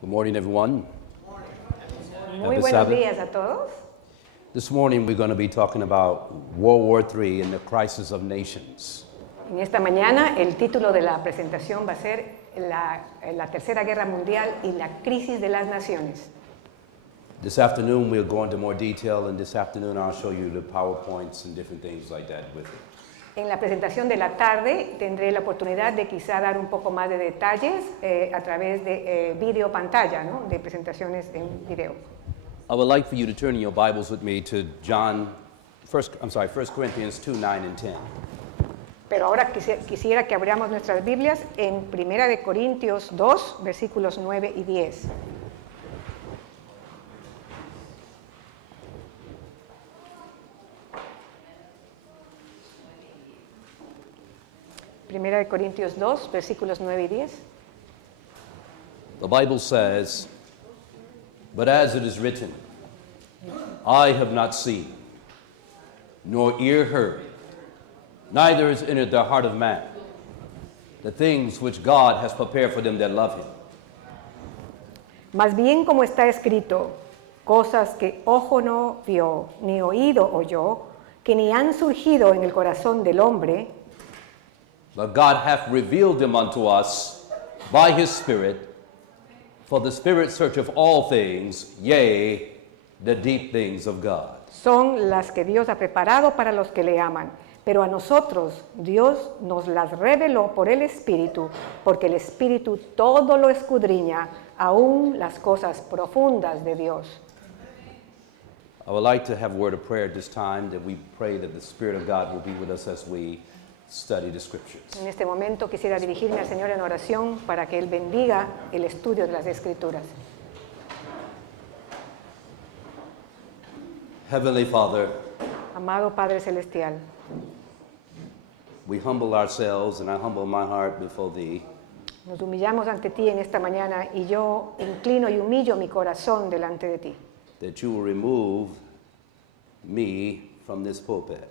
Good morning, everyone. Muy Happy buenos Sabbath. días a todos. This morning we're going to be talking about World War III and the crisis of nations. En esta mañana el título de la presentación va a ser la Tercera Guerra Mundial y la crisis de las naciones. This afternoon we'll go into more detail, and this afternoon I'll show you the PowerPoints and different things like that with it. En la presentación de la tarde tendré la oportunidad de quizá dar un poco más de detalles a través de video pantalla, ¿no? De presentaciones en video. I would like for you to turn in your Bibles with me to 1 Corinthians 2, 9 and 10. Pero ahora quisiera que abramos nuestras Biblias en 1 Corintios 2, versículos 9 y 10. Primera de Corintios 2, versículos 9 y 10. The Bible says, "But as it is written, eye have not seen, nor ear heard, neither is entered the heart of man, the things which God has prepared for them that love him." Más bien como está escrito, cosas que ojo no vio, ni oído oyó, que ni han surgido en el corazón del hombre, But God hath revealed them unto us by his Spirit, for the Spirit searcheth all things, yea, the deep things of God. son las que Dios ha preparado para los que le aman. Pero a nosotros Dios nos las reveló por el Espíritu, porque el Espíritu todo lo escudriña, aún las cosas profundas de Dios. I would like to have a word of prayer at this time, that we pray that the Spirit of God will be with us as we study the Scriptures. En este momento quisiera dirigirme al Señor en oración para que Él bendiga el estudio de las Escrituras. Heavenly Father, Amado Padre Celestial, we humble ourselves, and I humble my heart before Thee, nos humillamos ante ti en esta mañana y yo inclino y humillo mi corazón delante de ti. that You will remove me from this pulpit,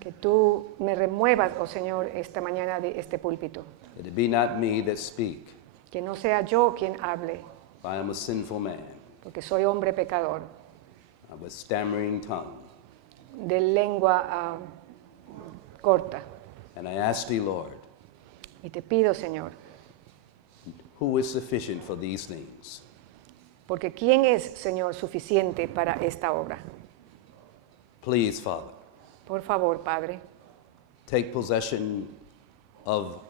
Que tú me remuevas, oh Señor, esta mañana de este púlpito. that it be not me that speak, Que no sea yo quien hable, for I am a sinful man, porque soy hombre pecador, with stammering tongue. de lengua corta. And I ask Thee, Lord, Y te pido, Señor, who is sufficient for these things? porque ¿quién es, Señor, suficiente para esta obra? Please, Father, Por favor, Padre, take possession of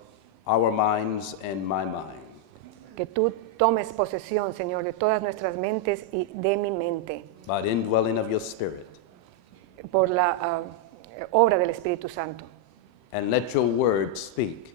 our minds and my mind. que tú tomes posesión, Señor, de todas nuestras mentes y de mi mente, By the indwelling of Your Spirit, por la obra del Espíritu Santo. and let Your word speak.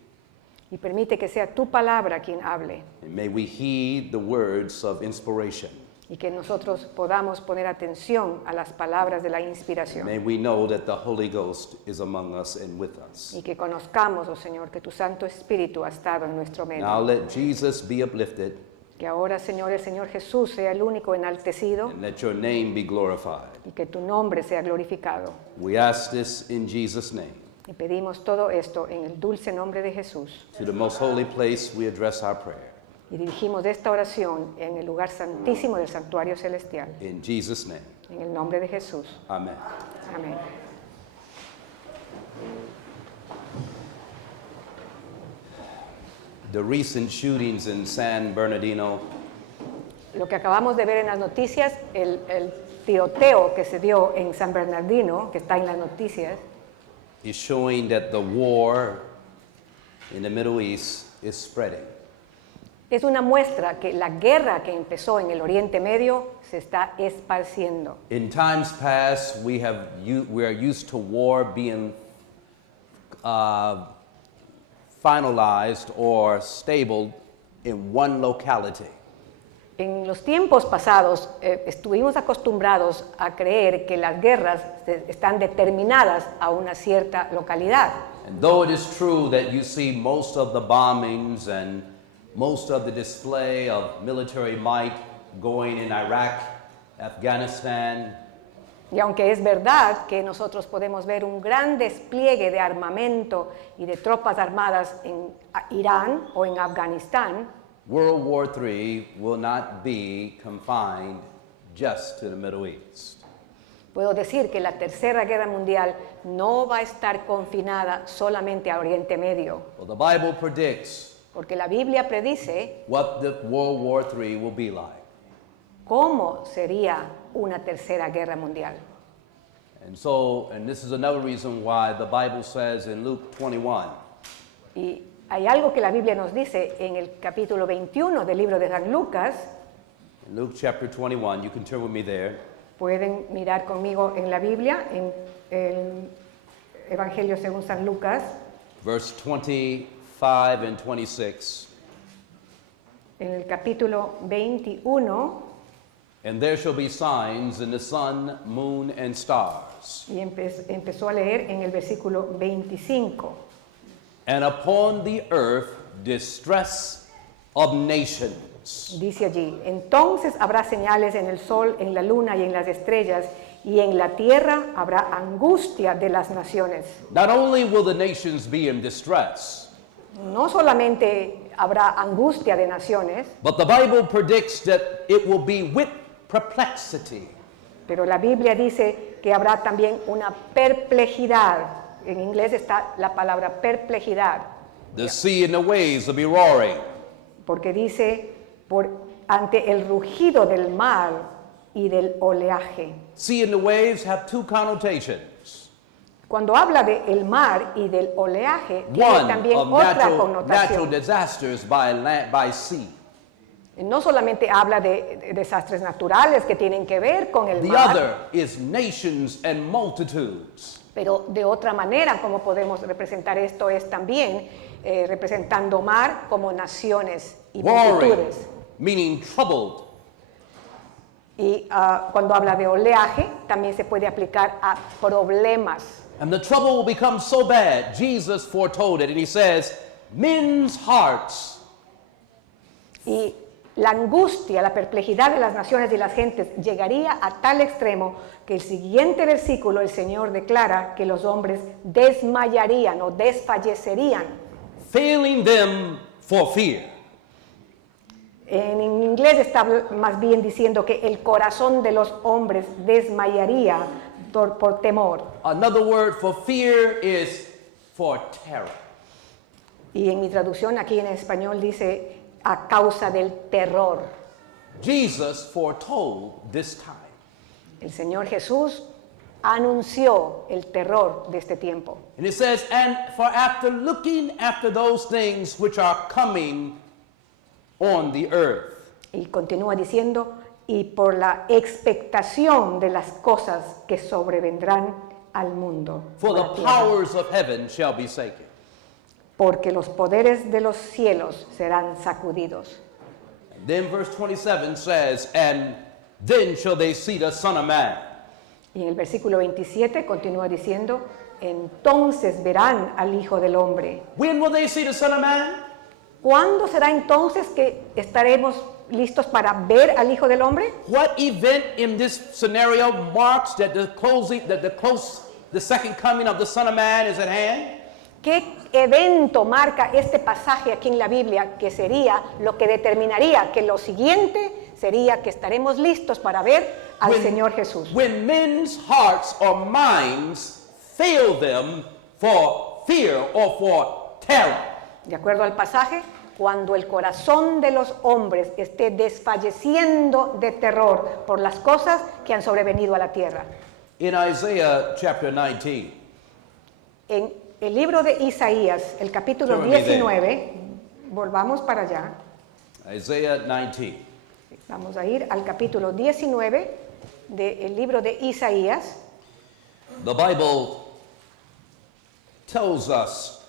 Y permite que sea tu palabra quien hable And may we heed the words of inspiration. y que nosotros podamos poner atención a las palabras de la inspiración. May we know that the Holy Ghost is among us and with us. Y que conozcamos, oh Señor, que tu Santo Espíritu ha estado en nuestro medio. Now let Jesus be uplifted, Que ahora, Señor, el Señor Jesús sea el único enaltecido and let Your name be glorified. y que tu nombre sea glorificado. We ask this in Jesus' name. Y pedimos todo esto en el dulce nombre de Jesús. To the most holy place we address our prayer. Y dirigimos esta oración en el lugar santísimo del santuario celestial. In Jesus' name, En el nombre de Jesús. amen. Amén. The recent shootings in San Bernardino Lo que acabamos de ver en las noticias, el tiroteo que se dio en San Bernardino, que está en las noticias, is showing that the war in the Middle East is spreading. es una muestra que la guerra que empezó en el Oriente Medio se está esparciendo. In times past, we are used to war being finalized or stable in one locality. En los tiempos pasados estuvimos acostumbrados a creer que las guerras están determinadas a una cierta localidad. And though it is true that you see most of the bombings and most of the display of military might going in Iraq, Afghanistan, Y aunque es verdad que nosotros podemos ver un gran despliegue de armamento y de tropas armadas en Irán o en Afganistán, World War III will not be confined just to the Middle East. Puedo decir que la Tercera Guerra Mundial no va a estar confinada solamente a Oriente Medio, Well, the Bible predicts porque la Biblia predice what the World War III will be like. cómo sería una Tercera Guerra Mundial. And this is another reason why the Bible says in Luke 21, Y hay algo que la Biblia nos dice en el capítulo 21 del libro de San Lucas. in Luke chapter 21, you can turn with me there. Pueden mirar conmigo en la Biblia, en el Evangelio según San Lucas, Verse 25 and 26. en el capítulo 21, And there shall be signs in the sun, moon, and stars. y empezó a leer en el versículo 25. And upon the earth distress of nations. Dice allí, entonces habrá señales en el sol, en la luna y en las estrellas, y en la tierra habrá angustia de las naciones. Not only will the nations be in distress, No solamente habrá angustia de naciones, but the Bible predicts that it will be with perplexity. pero la Biblia dice que habrá también una perplejidad. En inglés está la palabra perplejidad, The sea and the waves will be roaring. porque dice ante el rugido del mar y del oleaje. Sea and the waves have two connotations. Cuando habla de el mar y del oleaje, tiene One también of otra natural connotación. disasters by sea. No solamente habla de desastres naturales que tienen que ver con el The mar, other is nations and multitudes. pero de otra manera como podemos representar esto es también representando mar como naciones y Roaring, multitudes. meaning troubled. Y cuando habla de oleaje también se puede aplicar a problemas. And the trouble will become so bad, Jesus foretold it, and he says, men's hearts Y la angustia, la perplejidad de las naciones y las gentes llegaría a tal extremo que el siguiente versículo el Señor declara que los hombres desmayarían o desfallecerían. failing them for fear. En inglés está más bien diciendo que el corazón de los hombres desmayaría por temor. Another word for fear is for terror. Y en mi traducción aquí en español dice a causa del terror. Jesus foretold this time. El Señor Jesús anunció el terror de este tiempo. And it says, and for after looking after those things which are coming on the earth. Y continúa diciendo, y por la expectación de las cosas que sobrevendrán al mundo. For a la the tierra. powers of heaven shall be shaken. Porque los poderes de los cielos serán sacudidos. And then verse 27 says, and then shall they see the Son of Man. Y en el versículo 27 continúa diciendo, entonces verán al Hijo del Hombre. When will they see the Son of Man? ¿Cuándo será entonces que estaremos listos para ver al Hijo del Hombre? What event in this scenario marks that the second coming of the Son of Man is at hand? ¿Qué evento marca este pasaje aquí en la Biblia que sería lo que determinaría que lo siguiente sería que estaremos listos para ver al Señor Jesús? When men's hearts or minds fail them for fear or for terror. De acuerdo al pasaje, cuando el corazón de los hombres esté desfalleciendo de terror por las cosas que han sobrevenido a la tierra. In Isaiah chapter 19, En el libro de Isaías, el capítulo Turn with me there. 19, volvamos para allá, Isaiah 19. vamos a ir al capítulo 19 del libro de Isaías. The Bible tells us,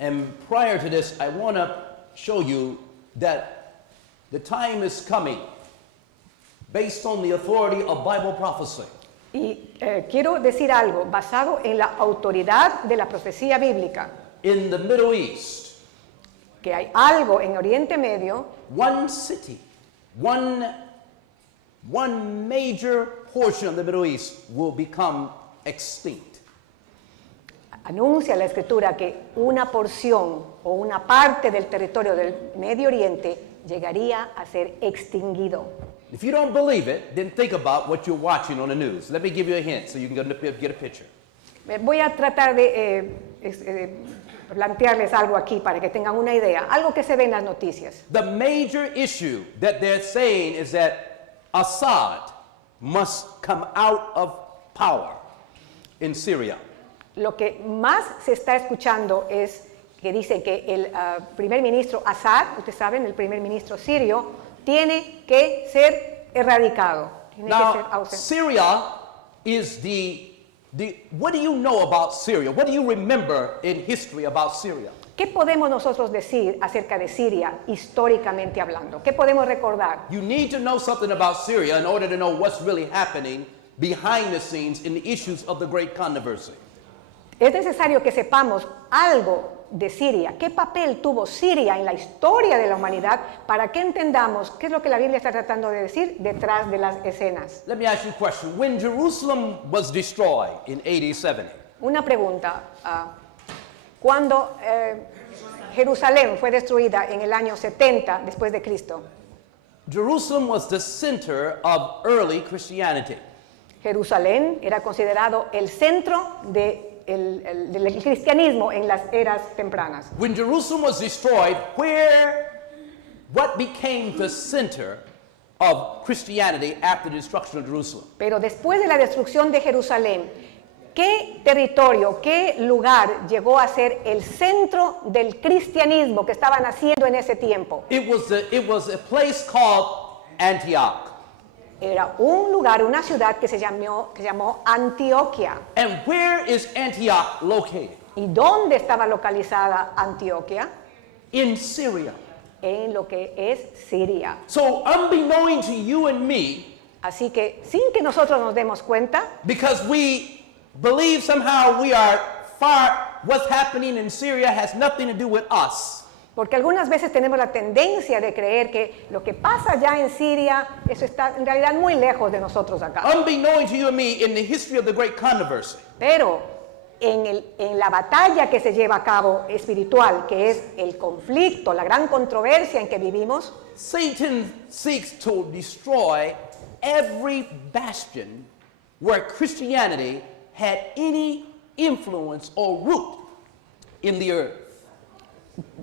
and prior to this, I want to show you that the time is coming based on the authority of Bible prophecy. Y quiero decir algo basado en la autoridad de la profecía bíblica, In the Middle East, que hay algo en Oriente Medio, one city, one major portion of the Middle East will become extinct. Anuncia la Escritura que una porción o una parte del territorio del Medio Oriente llegaría a ser extinguido. If you don't believe it, then think about what you're watching on the news. Let me give you a hint so you can get a picture. Voy a tratar de plantearles algo aquí para que tengan una idea, algo que se ve en las noticias. The major issue that they're saying is that Assad must come out of power in Syria. Lo que más se está escuchando es que dicen que el primer ministro Assad, ustedes saben, el primer ministro sirio, tiene que ser erradicado, tiene que ser Now, ausente. Syria is what do you know about Syria? What do you remember in history about Syria? ¿Qué podemos nosotros decir acerca de Siria históricamente hablando? ¿Qué podemos recordar? You need to know something about Syria in order to know what's really happening behind the scenes in the issues of the great controversy. Es necesario que sepamos algo de Siria, qué papel tuvo Siria en la historia de la humanidad para que entendamos qué es lo que la Biblia está tratando de decir detrás de las escenas. Let me ask you a question. When Jerusalem was destroyed in AD 70, Una pregunta. Cuando Jerusalén fue destruida en el año 70 después de Cristo, Jerusalem was the center of early Christianity. Jerusalén era considerado el centro del cristianismo en las eras tempranas. When Jerusalem was destroyed, what became the center of Christianity after the destruction of Jerusalem? Pero después de la destrucción de Jerusalén, ¿qué territorio, qué lugar llegó a ser el centro del cristianismo que estaban haciendo en ese tiempo? It was a place called Antioch. Era un lugar, una ciudad que se llamó Antioquia. And where is Antioch located? ¿Y dónde estaba localizada Antioquia? In Syria. En lo que es Siria. So unbeknown to you and me, Así que sin que nosotros nos demos cuenta, because we believe somehow we are what's happening in Syria has nothing to do with us. porque algunas veces tenemos la tendencia de creer que lo que pasa allá en Siria, eso está en realidad muy lejos de nosotros acá. Unbeknown to you and me, in the history of the great controversy, Pero en la batalla que se lleva a cabo espiritual, que es el conflicto, la gran controversia en que vivimos, Satan seeks to destroy every bastion where Christianity had any influence or root in the earth.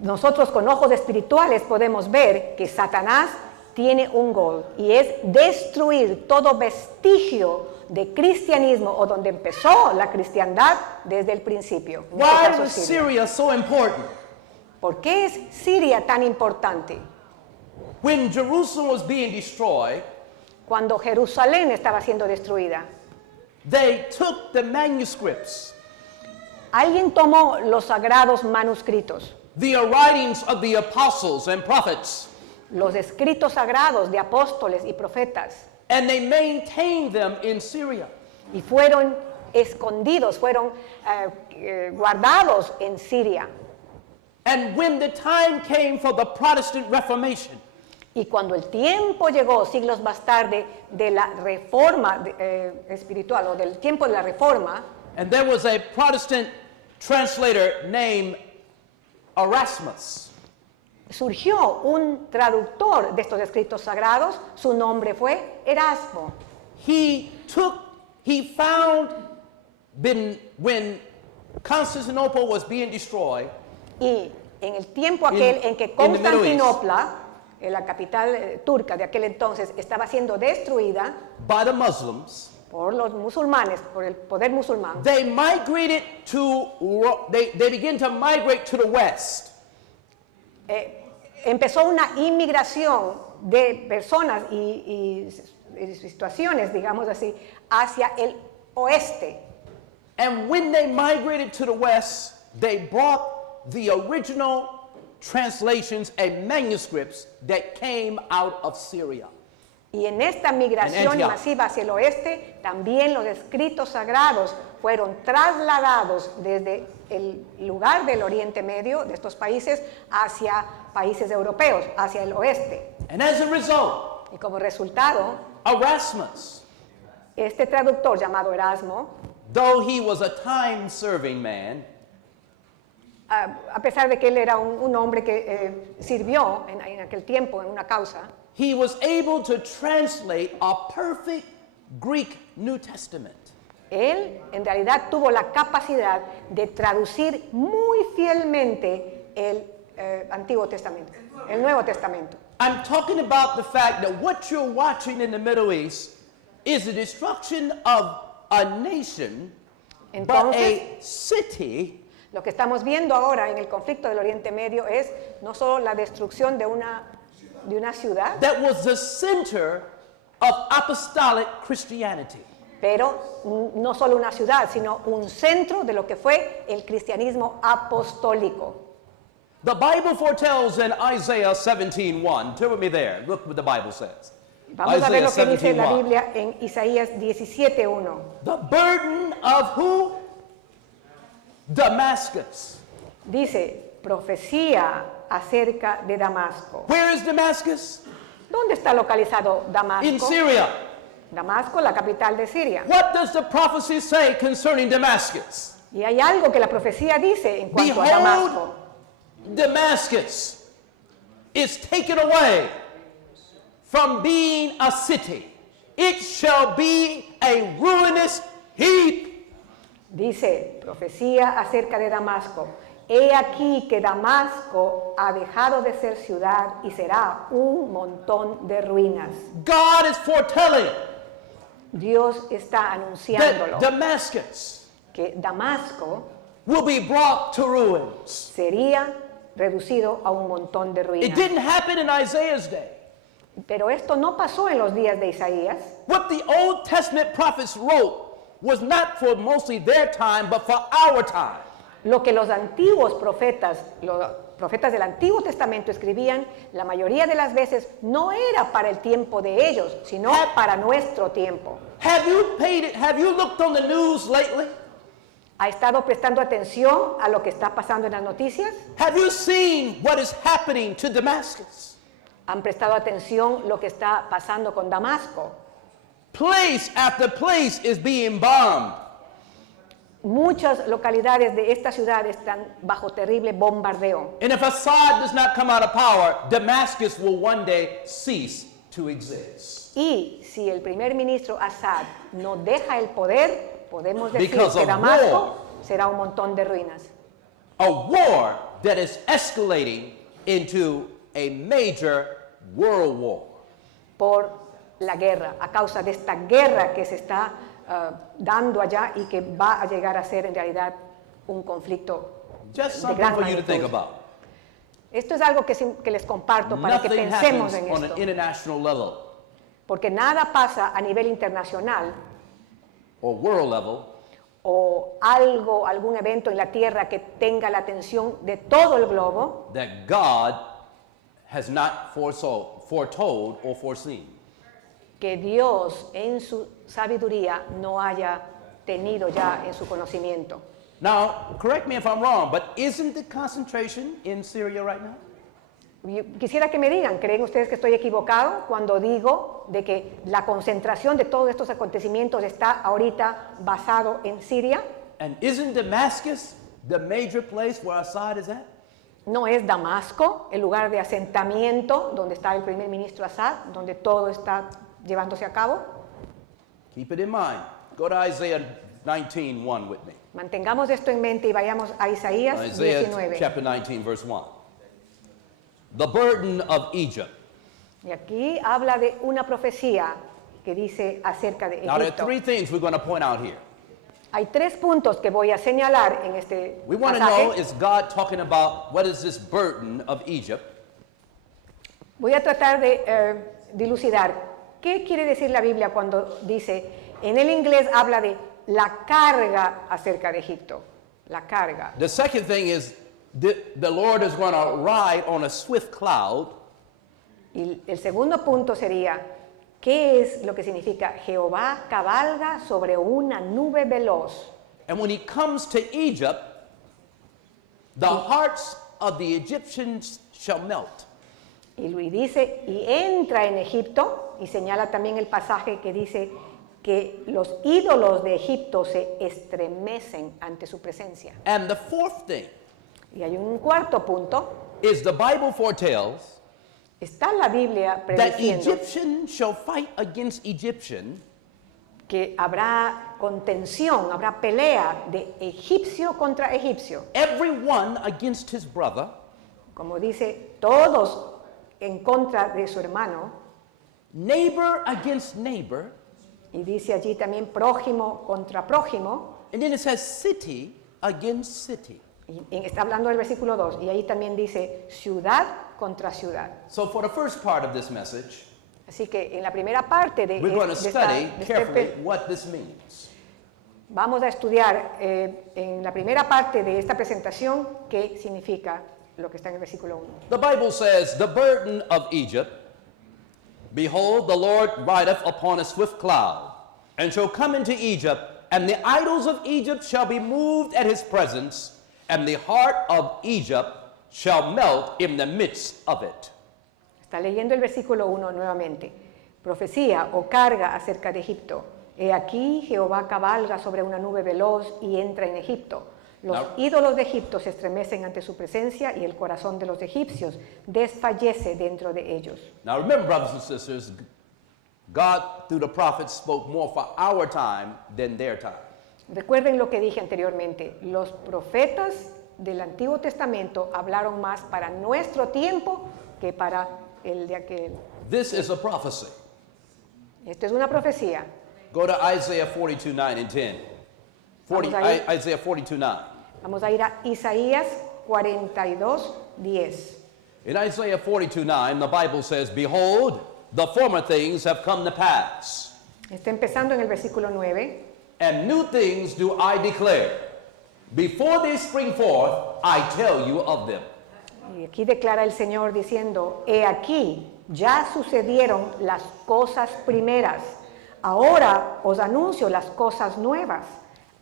nosotros con ojos espirituales podemos ver que Satanás tiene un gol y es destruir todo vestigio de cristianismo o donde empezó la cristiandad desde el principio. En este Why caso, was Siria. Syria so important? ¿Por qué es Siria tan importante? When Jerusalem was being destroyed, Cuando Jerusalén estaba siendo destruida, they took the manuscripts, alguien tomó los sagrados manuscritos, the writings of the apostles and prophets, los escritos sagrados de apóstoles y profetas, and they maintained them in Syria. y fueron escondidos, fueron guardados en Siria. And when the time came for the Protestant Reformation, Y cuando el tiempo llegó, siglos más tarde, de la reforma espiritual o del tiempo de la reforma, and there was a Protestant translator named Erasmus. surgió un traductor de estos escritos sagrados, su nombre fue Erasmo. He found when Constantinople was being destroyed, Y en el tiempo aquel en que in the Middle East. Constantinopla, la capital turca de aquel entonces, estaba siendo destruida by the Muslims, por los musulmanes, por el poder musulmán, they began to migrate to the west. empezó una inmigración de personas y situaciones, digamos así, hacia el oeste. And when they migrated to the west, they brought the original translations and manuscripts that came out of Syria. Y en esta migración Antioch. masiva hacia el oeste, también los escritos sagrados fueron trasladados desde el lugar del Oriente Medio, de estos países, hacia países europeos, hacia el oeste. And as a result, Y como resultado, Erasmus este traductor llamado Erasmo though he was a time-serving man, a pesar de que él era un hombre que sirvió en aquel tiempo en una causa, he was able to translate a perfect Greek New Testament. él en realidad tuvo la capacidad de traducir muy fielmente el Antiguo Testamento, el Nuevo Testamento. I'm talking about the fact that what you're watching in the Middle East is the destruction of a nation, but a city. Lo que estamos viendo ahora en el conflicto del Oriente Medio es no solo la destrucción de una ciudad, That was the center of apostolic Christianity. pero no solo una ciudad, sino un centro de lo que fue el cristianismo apostólico. The Bible foretells in Isaiah 17:1. Turn with me there. Look what the Bible says. Vamos a ver Isaiah lo que dice la 17:1. Biblia en Isaías 17:1. The burden of who? Damascus. Dice, profecía acerca de Damasco. Where is Damascus? ¿Dónde está localizado In Damasco? Syria. Damasco, la capital de Siria. What does the prophecy say concerning Damascus? Y hay algo que la profecía dice en cuanto a Behold, Damasco. Damascus is taken away from being a city. It shall be a ruinous heap. Dice, profecía acerca de Damasco. He aquí que Damasco ha dejado de ser ciudad y será un montón de ruinas. God is foretelling Dios está anunciándolo, that Damascus que Damasco will be brought to ruins. sería reducido a un montón de It ruinas. didn't happen in Isaiah's day. Pero esto no pasó en los días de Isaías. What the Old Testament prophets wrote was not for mostly their time, but for our time. Lo que los antiguos profetas, los profetas del Antiguo Testamento escribían, la mayoría de las veces no era para el tiempo de ellos, sino para nuestro tiempo. Have you looked on the news lately? ¿Ha estado prestando atención a lo que está pasando en las noticias? Have you seen what is happening to Damascus? ¿Han prestado atención lo que está pasando con Damasco? Place after place is being bombed. Muchas localidades de esta ciudad están bajo terrible bombardeo. And if Assad does not come out of power, Damascus will one day cease to exist. Y si el primer ministro Assad no deja el poder, podemos decir Because que of Damasco war. será un montón de ruinas. A war that is escalating into a major world war. Por la guerra, a causa de esta guerra que se está dando allá y que va a llegar a ser en realidad un conflicto Just de something gran for you to think magnitud. about. Esto es algo que les comparto para que Nothing pensemos happens en on esto, an international level porque nada pasa a nivel internacional or world level o algún evento en la tierra que tenga la atención de todo el globo that God has not foretold or foreseen. que Dios en su sabiduría no haya tenido ya en su conocimiento. Now, correct me if I'm wrong, but isn't the concentration in Syria right now? Yo quisiera que me digan, ¿creen ustedes que estoy equivocado cuando digo de que la concentración de todos estos acontecimientos está ahorita basado en Siria? And isn't Damascus the major place where Assad is at? ¿No es Damasco el lugar de asentamiento donde está el primer ministro Assad, donde todo está llevándose a cabo? Keep it in mind. Go to Isaiah 19:1 with me. Mantengamos esto en mente y vayamos a Isaías Isaiah 19. chapter 19, verse 1. The burden of Egypt. Y aquí habla de una profecía que dice acerca de Now, there are Egipto. three things we're going to point out here. Hay tres puntos que voy a señalar en este We want to know, pasaje. is God talking about what is this burden of Egypt? Voy a tratar de dilucidar qué quiere decir la Biblia cuando dice, en el inglés habla de la carga acerca de Egipto. La carga. The second thing is the Lord is going to ride on a swift cloud. Y el segundo punto sería, ¿qué es lo que significa Jehová cabalga sobre una nube veloz? And when he comes to Egypt, the hearts of the Egyptians shall melt. Y Luis dice, y entra en Egipto, y señala también el pasaje que dice, que los ídolos de Egipto se estremecen ante su presencia. And the fourth thing Y hay un cuarto punto. is the Bible foretells Está la Biblia that prediciendo Egyptian shall fight against Egyptian, que habrá contención, habrá pelea de egipcio contra egipcio. everyone against his brother, Como dice, todos en contra de su hermano. neighbor against neighbor, Y dice allí también prójimo contra prójimo. and then it says city against city. Está hablando del versículo 2. Y ahí también dice ciudad contra ciudad. So for the first part of this message, Así que en la primera parte de, we're going to de study de carefully what this means. vamos a estudiar en la primera parte de esta presentación qué significa lo que está en el versículo 1. The Bible says, the burden of Egypt, behold, the Lord rideth upon a swift cloud, and shall come into Egypt, and the idols of Egypt shall be moved at his presence, and the heart of Egypt shall melt in the midst of it. Está leyendo el versículo 1 nuevamente. Profecía o carga acerca de Egipto. He aquí Jehová cabalga sobre una nube veloz y entra en Egipto. Los ídolos de Egipto se estremecen ante su presencia y el corazón de los egipcios desfallece dentro de ellos. Now remember, brothers and sisters, God through the prophets spoke more for our time than their time. Recuerden lo que dije anteriormente. Los profetas del Antiguo Testamento hablaron más para nuestro tiempo que para el de aquel. This is a prophecy. Esto es una profecía. Go to Isaiah 42, 9 and 10. Vamos a ir. Isaiah 42, 9. Vamos a ir a Isaías 42, 10. In Isaiah 42, 9, the Bible says, behold, the former things have come to pass, Está empezando en el versículo 9. and new things do I declare. Before they spring forth, I tell you of them. Y aquí declara el Señor diciendo, he aquí, ya sucedieron las cosas primeras. Ahora os anuncio las cosas nuevas.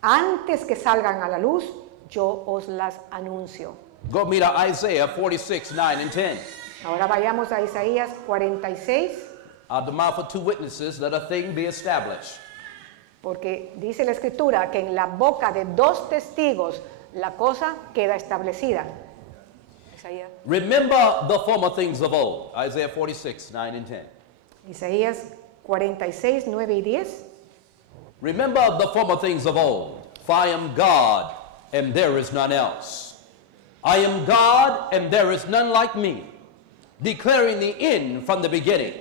Antes que salgan a la luz, yo os las anuncio. Go meet Isaiah 46, 9 and 10. Ahora vayamos a Isaías 46, Out of the mouth of two witnesses, let a thing be established. porque dice la Escritura que en la boca de dos testigos la cosa queda establecida. Isaías, Remember the former things of old. Isaiah 46, 9 and 10. Isaías 46, 9 y 10. Remember the former things of old. For I am God, and there is none else. I am God, and there is none like me, declaring the end from the beginning,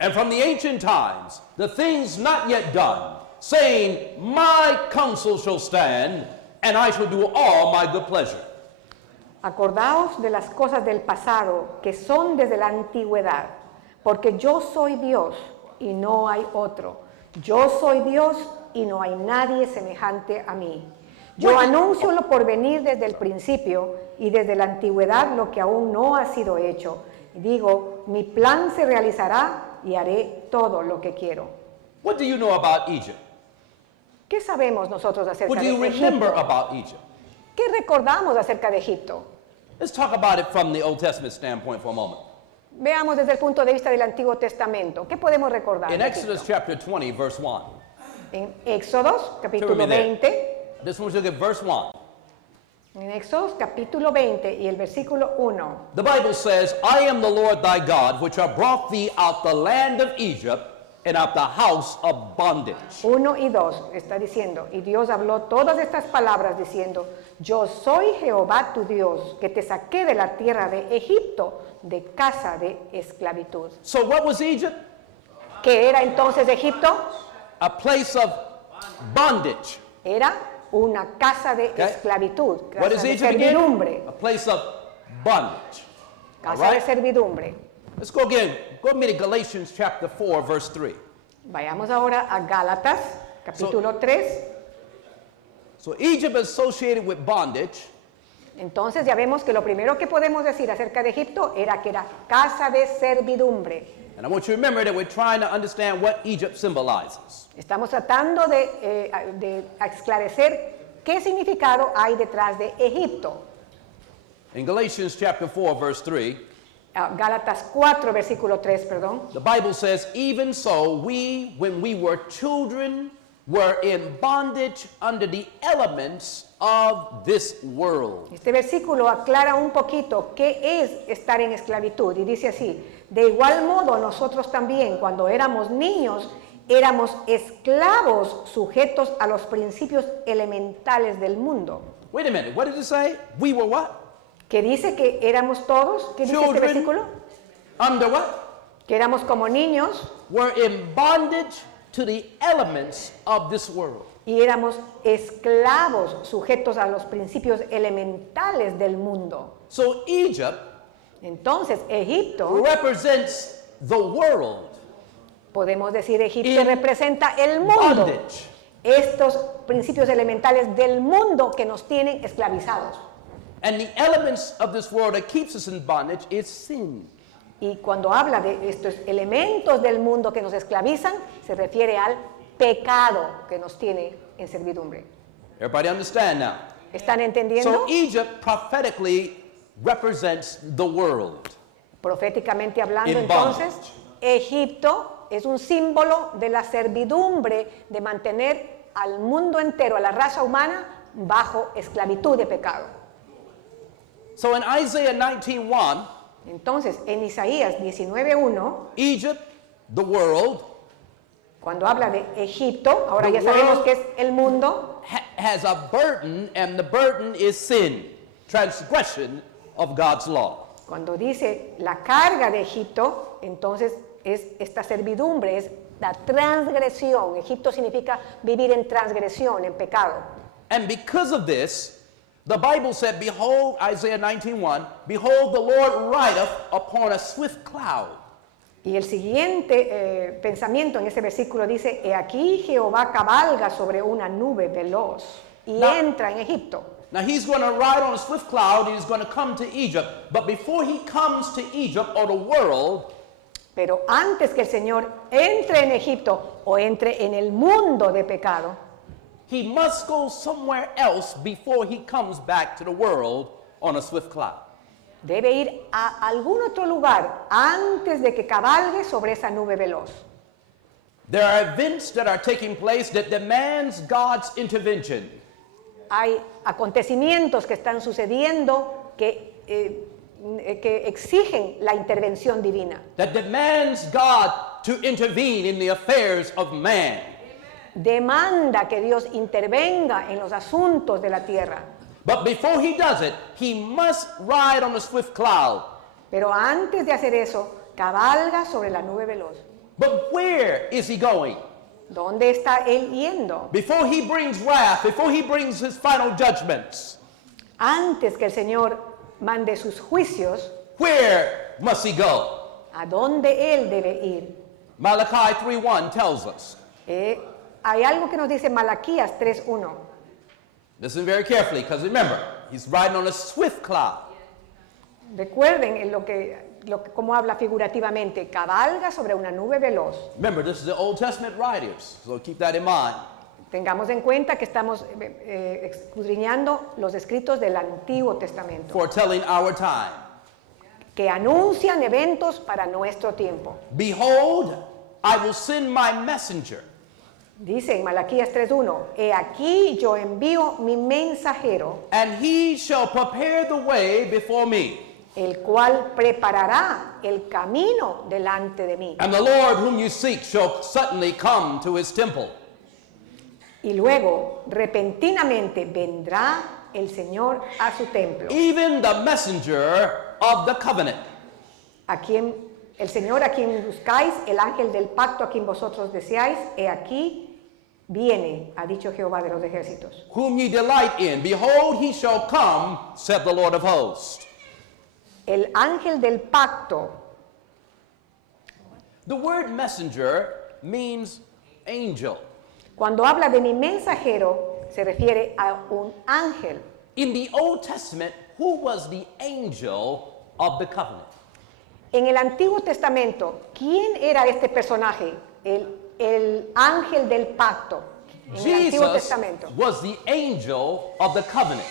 and from the ancient times, the things not yet done, saying, my counsel shall stand, and I shall do all my good pleasure. Acordaos de las cosas del pasado que son desde la antigüedad, porque yo soy Dios y no hay otro. Yo soy Dios y no hay nadie semejante a mí. Yo anuncio lo por venir desde el principio y desde la antigüedad lo que aún no ha sido hecho. Y digo, mi plan se realizará y haré todo lo que quiero. What do you know about Egypt? ¿Qué sabemos nosotros acerca What do you de remember Egipto? about Egypt? ¿Qué recordamos acerca de Egipto? Let's talk about it from the Old Testament standpoint for a moment. Veamos desde el punto de vista del Antiguo Testamento. ¿Qué podemos recordar? In de Exodus Egipto? chapter 20, verse 1. En Éxodos, capítulo Turn with me 20. I just want you to look at verse 1. En Éxodos, capítulo 20 y el versículo 1. The Bible says, I am the Lord thy God, which have brought thee out the land of Egypt and out the house of bondage. 1 y 2 está diciendo, y Dios habló todas estas palabras diciendo, yo soy Jehová tu Dios, que te saqué de la tierra de Egipto, de casa de esclavitud. So what was Egypt? ¿Qué era entonces Egipto? A place of bondage. Era una casa de Okay. esclavitud, What casa is de Egypt again? servidumbre, A place of bondage. casa All de right. servidumbre. Let's go again. Go with me to Galatians chapter 4, verse 3. Vayamos ahora a Gálatas, capítulo 3. So Egypt is associated with bondage. Entonces ya vemos que lo primero que podemos decir acerca de Egipto era que era casa de servidumbre. And I want you to remember that we're trying to understand what Egypt symbolizes. Estamos tratando de esclarecer qué significado hay detrás de Egipto. In Galatians chapter 4, verse 3, Gálatas 4, versículo 3, perdón. The Bible says, even so, we, when we were children, were in bondage under the elements of this world. Este versículo aclara un poquito qué es estar en esclavitud y dice así: de igual modo nosotros también cuando éramos niños éramos esclavos sujetos a los principios elementales del mundo. Wait a minute, what did it say? We were what? ¿Qué dice que éramos todos? ¿Qué dice este Children. versículo? Under what? Que éramos como niños Were in bondage to the elements of this world. y éramos esclavos sujetos a los principios elementales del mundo. So Egypt Entonces, Egipto, represents the world. podemos decir Egipto In representa el mundo. bondage. Estos principios elementales del mundo que nos tienen esclavizados. And the elements of this world that keeps us in bondage is sin. Y cuando habla de estos elementos del mundo que nos esclavizan, se refiere al pecado que nos tiene en servidumbre. Everybody understand now? ¿Están entendiendo? So Egypt prophetically represents the world. Proféticamente hablando, In entonces, bondage. Egipto es un símbolo de la servidumbre de mantener al mundo entero, a la raza humana, bajo esclavitud de pecado. So in Isaiah 19:1, Entonces, en Isaías 19:1, Egypt, the world, cuando habla de Egipto, ahora The ya sabemos world- que es el mundo, has a burden, and the burden is sin, transgression of God's law. cuando dice la carga de Egipto, entonces es esta servidumbre, es la transgresión. Egipto significa vivir en transgresión, en pecado. And because of this, the Bible said, behold, Isaiah 19:1, behold, the Lord rideth upon a swift cloud. Y el siguiente pensamiento en ese versículo dice: he aquí Jehová cabalga sobre una nube veloz y Now- entra en Egipto. Now he's going to ride on a swift cloud and he's going to come to Egypt. But before he comes to Egypt or the world, Pero antes que el Señor entre en Egipto o entre en el mundo de pecado, he must go somewhere else before he comes back to the world on a swift cloud. debe ir a algún otro lugar antes de que cabalgue sobre esa nube veloz. There are events that are taking place that demands God's intervention. Hay acontecimientos que están sucediendo que exigen la intervención divina. That demands God to intervene in the affairs of man. Demanda que Dios intervenga en los asuntos de la tierra. But before he does it, he must ride on a swift cloud. Pero antes de hacer eso, cabalga sobre la nube veloz. But where is he going? ¿Dónde está él yendo? Before he brings wrath, before he brings his final judgments, Antes que el Señor mande sus juicios, where must he go? ¿a dónde él debe ir? Malachi 3:1 tells us. Hay algo que nos dice Malaquías 3:1. Listen very carefully, because remember, he's riding on a swift cloud. Recuerden en cómo habla figurativamente: cabalga sobre una nube veloz. Remember, this is the Old Testament writers, so keep that in mind. Tengamos en cuenta que estamos escudriñando los escritos del Antiguo Testamento, Foretelling our time. que anuncian eventos para nuestro tiempo. Behold, I will send my messenger. Dice en Malaquías 3:1: he aquí yo envío mi mensajero, And he shall prepare the way before me. el cual preparará el camino delante de mí. And the Lord whom you seek shall suddenly come to his temple. Y luego, repentinamente, vendrá el Señor a su templo. Even the messenger of the covenant. El Señor a quien buscáis, el ángel del pacto a quien vosotros deseáis, he aquí viene, ha dicho Jehová de los ejércitos. Whom ye delight in. Behold, he shall come, said the Lord of hosts. El ángel del pacto, The word messenger means angel. cuando habla de mi mensajero, se refiere a un ángel. In the Old Testament, who was the angel of the covenant? En el Antiguo Testamento, ¿quién era este personaje? El ángel del pacto. En el Antiguo Jesus Testamento. was the angel of the covenant.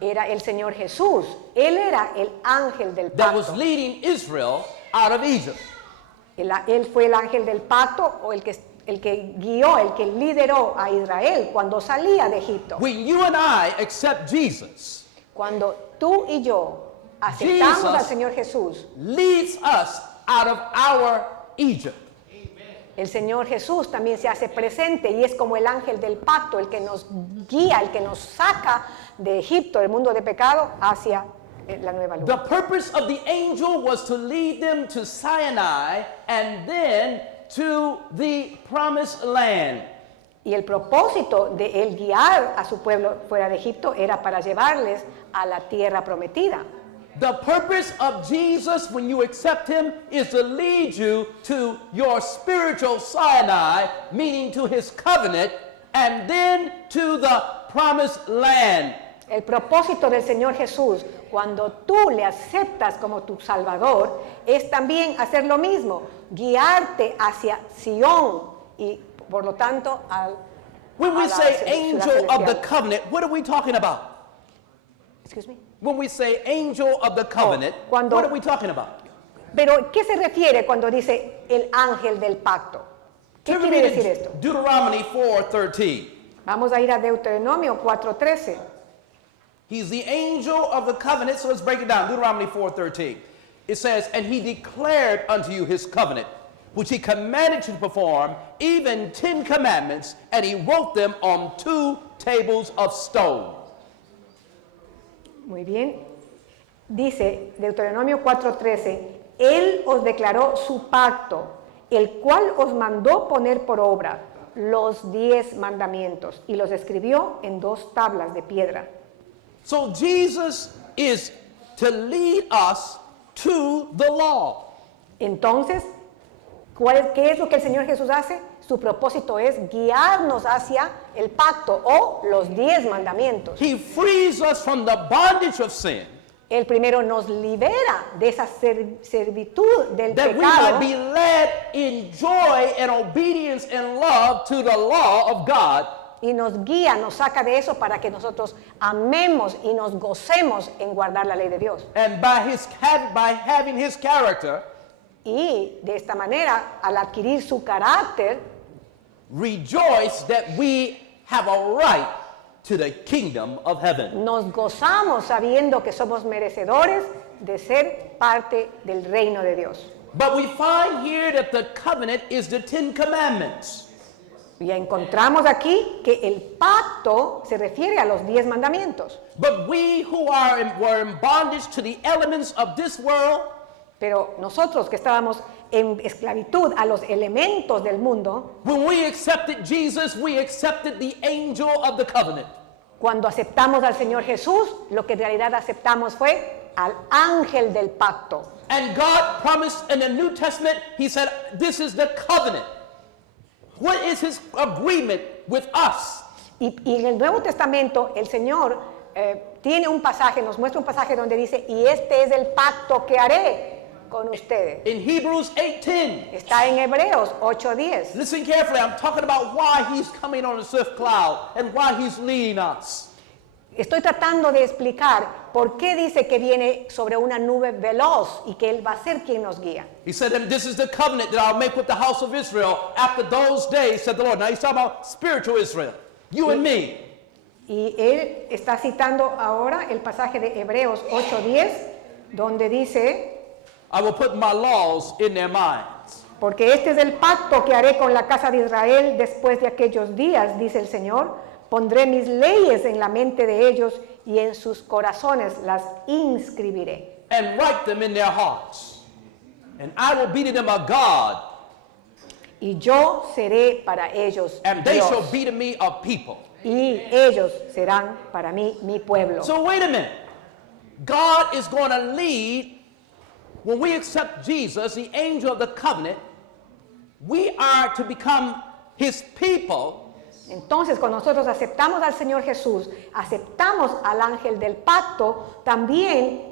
era el Señor Jesús. Él era el ángel del that was pacto. leading Israel out of Egypt. Él fue el ángel del pacto o el que guió, el que lideró a Israel cuando salía de Egipto. When you and I accept Jesus, Cuando tú y yo aceptamos Jesus al Señor Jesús, leads us out of our Egypt. el Señor Jesús también se hace presente y es como el ángel del pacto, el que nos guía, el que nos saca de Egipto, del mundo de pecado, hacia la nueva luz. The purpose of the angel was to lead them to Sinai and then to the promised land. Y el propósito de él guiar a su pueblo fuera de Egipto era para llevarles a la tierra prometida. The purpose of Jesus, when you accept him, is to lead you to your spiritual Sinai, meaning to his covenant, and then to the promised land. El propósito del Señor Jesús, cuando tú le aceptas como tu Salvador, es también hacer lo mismo, guiarte hacia Sion y por lo tanto When we a la say ciudad angel of the celestial. covenant, what are we talking about? Excuse me. When we say angel of the covenant, cuando- what are we talking about? Pero, ¿qué se refiere cuando dice el ángel del pacto? ¿Qué Turn quiere with me decir to esto? Deuteronomy 4:13. Vamos a ir a Deuteronomio 4:13. He's the angel of the covenant, so let's break it down. Deuteronomy 4:13. It says, "And he declared unto you his covenant, which he commanded you to perform, even 10 commandments, and he wrote them on 2 tables of stone." Muy bien. Dice Deuteronomio 4:13, Él os declaró su pacto, el cual os mandó poner por obra los 10 mandamientos y los escribió en 2 tablas de piedra. So Jesus is to lead us to the law. Entonces, ¿qué es lo que el Señor Jesús hace? Su propósito es guiarnos hacia el pacto o los 10 mandamientos. He frees us from the bondage of sin, Él primero nos libera de esa servitud del that we might pecado be led in joy and obedience and love to the law of God. y nos guía, nos saca de eso para que nosotros amemos y nos gocemos en guardar la ley de Dios. And by having his character, Y de esta manera, al adquirir su carácter, rejoice that we have a right to the kingdom of heaven. nos gozamos sabiendo que somos merecedores de ser parte del reino de Dios. But we find here that the covenant is the 10 commandments. Y encontramos aquí que el pacto se refiere a los 10 mandamientos. But we who were in bondage to the elements of this world, Pero nosotros que estábamos en esclavitud a los elementos del mundo, when we accepted Jesus, we accepted the angel of the covenant. cuando aceptamos al Señor Jesús, lo que en realidad aceptamos fue al ángel del pacto. And God promised in the New Testament, he said, this is the covenant. What is his agreement with us? Y en el Nuevo Testamento el Señor tiene un pasaje, nos muestra un pasaje donde dice, y este es el pacto que haré con ustedes. In Hebrews 8:10. Está en Hebreos 8:10. Listen carefully, I'm talking about why he's coming on a swift cloud and why he's leading us. Estoy tratando de explicar por qué dice que viene sobre una nube veloz y que Él va a ser quien nos guía. He said, and this is the covenant that I'll make with the house of Israel after those days, said the Lord. Now he's talking about spiritual Israel, you and me. Y Él está citando ahora el pasaje de Hebreos 8:10, donde dice, I will put my laws in their minds. porque este es el pacto que haré con la casa de Israel después de aquellos días, dice el Señor. Pondré mis leyes en la mente de ellos y en sus corazones las inscribiré. And write them in their hearts. And I will be to them a God, Y yo seré para ellos and they Dios, shall be to me a people. y ellos serán para mí mi pueblo. So wait a minute. God is going to lead, when we accept Jesus, the angel of the covenant, we are to become his people. Entonces, cuando nosotros aceptamos al Señor Jesús, aceptamos al ángel del pacto, también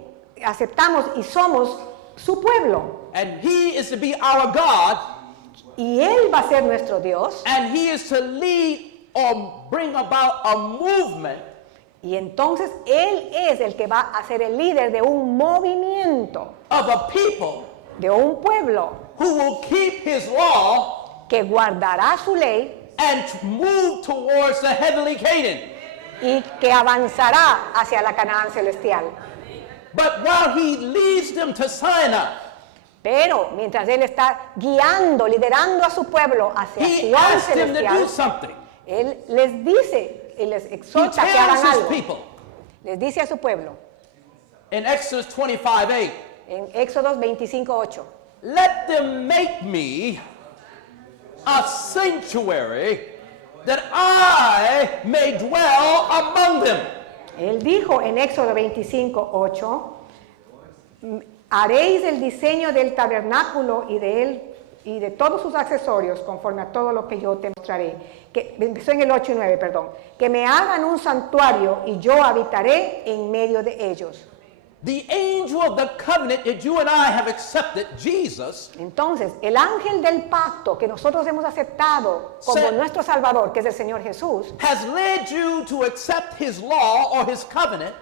aceptamos y somos su pueblo. And he is to be our God, Y Él va a ser nuestro Dios. and he is to lead or bring about a movement Y entonces Él es el que va a ser el líder de un movimiento, of a people de un pueblo who will keep his law que guardará su ley and move towards the heavenly Canaan. y que avanzará hacia la Canaán celestial. But while he leads them to Sinai, Pero mientras Él está guiando, liderando a su pueblo hacia he Sion asked them to do celestial, something. Él les dice y les He exhorta que tells hagan his algo. people Les dice a su pueblo in Exodus 25:8, en Éxodo 25:8. let them make me a sanctuary that I may dwell among them. Él dijo en Éxodo 25:8, haréis el diseño del tabernáculo y de él y de todos sus accesorios conforme a todo lo que yo te mostraré. Que empezó en el 8 y 9, perdón. Que me hagan un santuario y yo habitaré en medio de ellos. The angel of the covenant that you and I have accepted, Jesus, Entonces, el ángel del pacto que nosotros hemos aceptado como Se- nuestro Salvador, que es el Señor Jesús, has led you to accept his law or his covenant,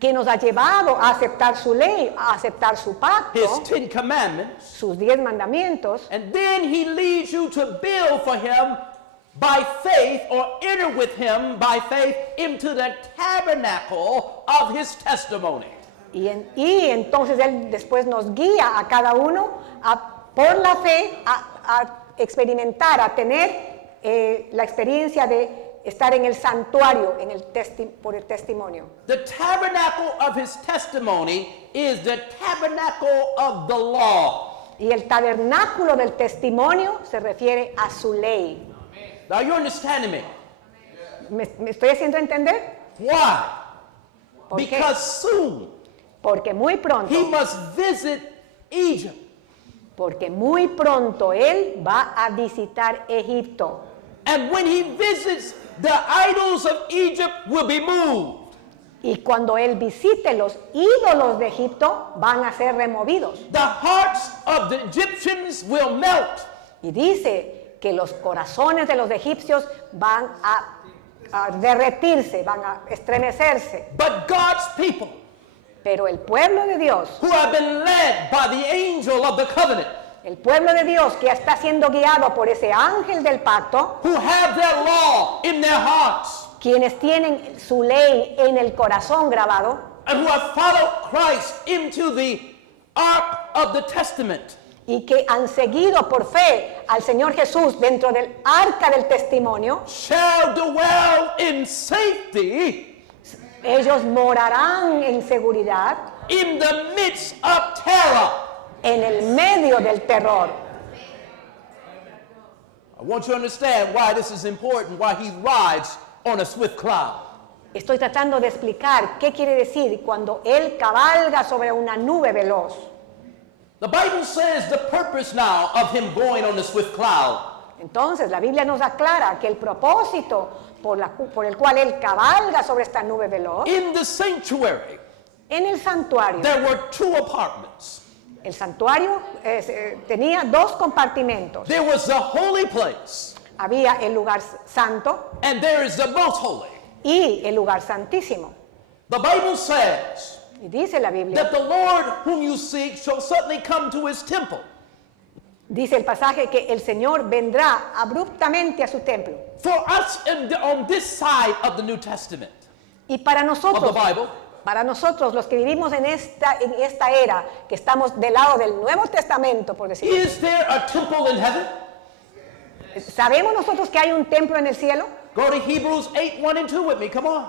que nos ha llevado a aceptar su ley, a aceptar su pacto, his 10 commandments, sus 10 mandamientos, and then he leads you to build for him by faith or enter with him by faith into the tabernacle of his testimony. y entonces Él después nos guía a cada uno por la fe a experimentar, a tener la experiencia de estar en el santuario por el testimonio. The tabernacle of his testimony is the tabernacle of the law. Y el tabernáculo del testimonio se refiere a su ley. Now you're understanding me. ¿Me estoy haciendo entender? Why? ¿Por qué? Because soon Porque muy pronto, he must visit Egypt. Él va a visitar Egipto. And when he visits, the idols of Egypt will be moved. Y cuando Él visite los ídolos de Egipto, van a ser removidos. The hearts of the Egyptians will melt. Y dice que los corazones de los egipcios van a derretirse, van a estremecerse. But God's people, Pero el pueblo de Dios, who have been led by the angel of the covenant, el pueblo de Dios que está siendo guiado por ese ángel del pacto, who have their law in their hearts, quienes tienen su ley en el corazón grabado, and who have followed Christ into the ark of the testament, y que han seguido por fe al Señor Jesús dentro del arca del testimonio, shall dwell in safety ellos morarán en seguridad in the midst of terror. en el medio del terror. I want you to understand why this is important, why he rides on a swift cloud. Estoy tratando de explicar qué quiere decir cuando Él cabalga sobre una nube veloz. The Bible says the purpose now of him going on the swift cloud Entonces, la Biblia nos aclara que el propósito por el cual Él cabalga sobre esta nube veloz, in the sanctuary, en el santuario. there were 2 apartments. El santuario tenía 2 compartimentos. There was the holy place, Había el lugar santo and there is the most holy. y el lugar santísimo. The Bible says Y dice la Biblia, that the Lord whom you seek shall certainly come to his temple. dice el pasaje que el Señor vendrá abruptamente a su templo. For us on this side of the New Testament, Y para of nosotros, the Bible, los que vivimos en esta era, que estamos del lado del Nuevo Testamento, por decirlo así, is there a temple in heaven? ¿sabemos nosotros que hay un templo en el cielo? Go to Hebrews 8, 1 and 2 with me, come on.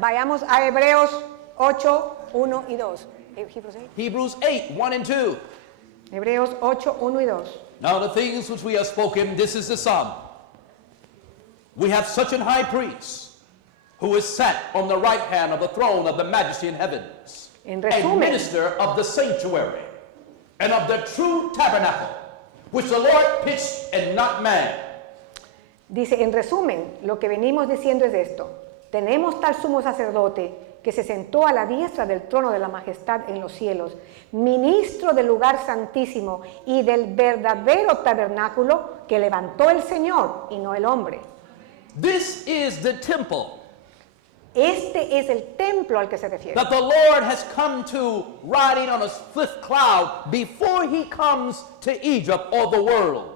Vayamos a Hebreos 8, 1 y 2. Hebrews 8, 1 and 2. Hebreos 8, 1 y 2. Now the things which we have spoken, this is the sum. We have such an high priest who is sat on the right hand of the throne of the majesty in heavens, En a resumen, minister of the sanctuary and of the true tabernacle, which the Lord pitched and not man. dice, en resumen, lo que venimos diciendo es esto. Tenemos tal sumo sacerdote que se sentó a la diestra del trono de la majestad en los cielos, ministro del lugar santísimo y del verdadero tabernáculo que levantó el Señor y no el hombre. This is the temple Este es el templo al que se refiere. that the Lord has come to riding on a swift cloud before he comes to Egypt or the world.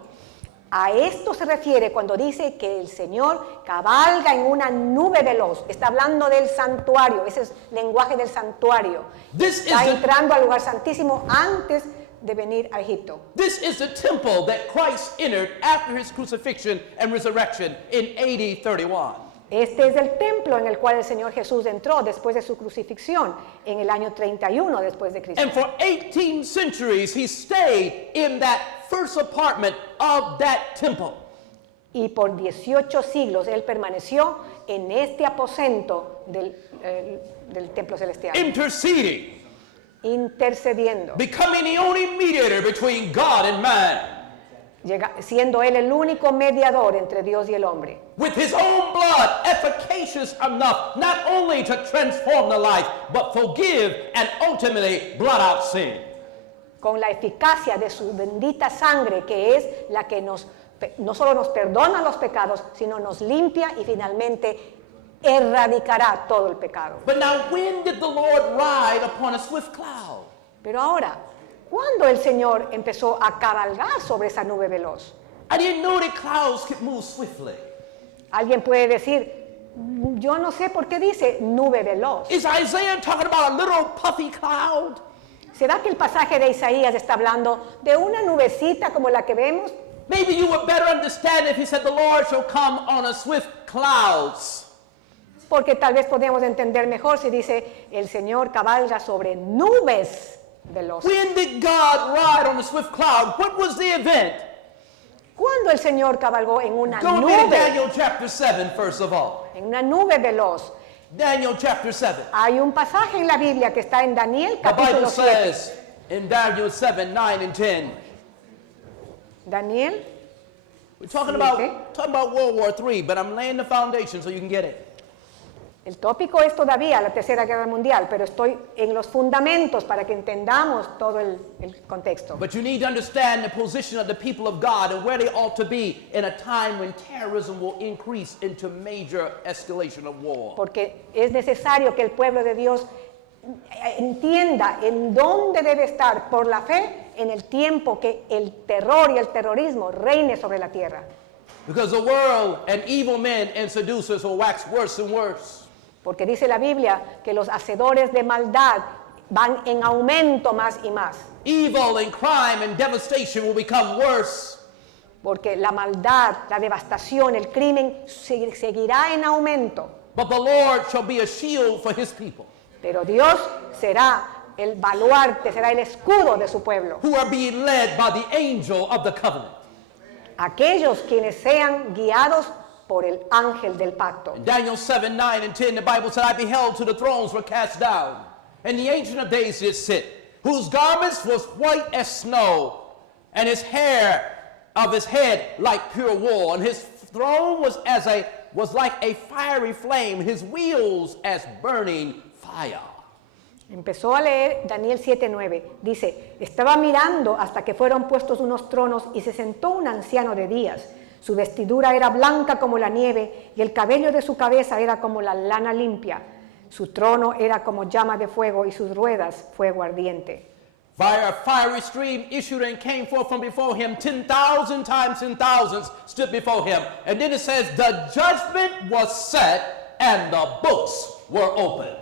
A esto se refiere cuando dice que el Señor cabalga en una nube veloz. Está hablando del santuario, ese es el lenguaje del santuario. This Está is the- entrando al lugar santísimo antes de venir a Egipto. This is the temple that Christ entered after his crucifixion and resurrection in AD 31. Este es el templo en el cual el Señor Jesús entró después de su crucifixión en el año 31 después de Cristo. And for 18 centuries, he stayed in that first apartment of that temple. Y por 18 siglos Él permaneció en este aposento del templo celestial, Interceding, intercediendo, becoming the only mediator between God and man. siendo Él el único mediador entre Dios y el hombre. With his own blood, efficacious enough not only to transform the life, but forgive and ultimately blot out sin. Con la eficacia de su bendita sangre, que es la que no solo nos perdona los pecados, sino nos limpia y finalmente erradicará todo el pecado. But now, when did the Lord ride upon a swift cloud? Pero ahora, ¿cuándo el Señor empezó a cabalgar sobre esa nube veloz? I didn't know that clouds could move swiftly. Alguien puede decir, yo no sé por qué dice nube veloz. Is Isaiah talking about a little puffy cloud? ¿Será que el pasaje de Isaías está hablando de una nubecita como la que vemos? Maybe you would better understand if he said the Lord shall come on a swift clouds. Porque tal vez podemos entender mejor si dice el Señor cabalga sobre nubes veloces. When did God ride on a swift cloud? What was the event? ¿Cuándo el Señor cabalgó en una Go with me to nube? Daniel chapter 7, first of all. En una nube veloz. Daniel chapter 7. Hay un pasaje en la Biblia que está en Daniel The Bible capítulo 7. says in Daniel 7, 9 and 10. Daniel, We're talking Siete. about World War III, but I'm laying the foundation so you can get it. el tópico es todavía la Tercera Guerra Mundial, pero estoy en los fundamentos para que entendamos todo el contexto. But you need to understand the position of the people of God and where they ought to be in a time when terrorism will increase into major escalation of war. Porque es necesario que el pueblo de Dios entienda en dónde debe estar por la fe en el tiempo que el terror y el terrorismo reine sobre la tierra. Because the world and evil men and seducers will wax worse and worse. Porque dice la Biblia que los hacedores de maldad van en aumento más y más. Evil and crime and devastation will become worse. Porque la maldad, la devastación, el crimen seguirá en aumento. But the Lord shall be a shield for his people Pero Dios será el baluarte, será el escudo de su pueblo. who are being led by the angel of the covenant. Aquellos quienes sean guiados por el ángel del pacto. In Daniel 7, 9 and 10, the Bible said, I beheld till the thrones were cast down, and the Ancient of Days did sit, whose garments was white as snow, and his hair of his head like pure wool, and his throne was like a fiery flame, his wheels as burning fire. Empezó a leer Daniel 7:9. Dice, estaba mirando hasta que fueron puestos unos tronos y se sentó un anciano de días. Su vestidura era blanca como la nieve y el cabello de su cabeza era como la lana limpia. Su trono era como llama de fuego y sus ruedas fuego ardiente. A fiery stream issued and came forth from before him. 10,000 times 10,000 stood before him. And then it says, the judgment was set and the books were opened.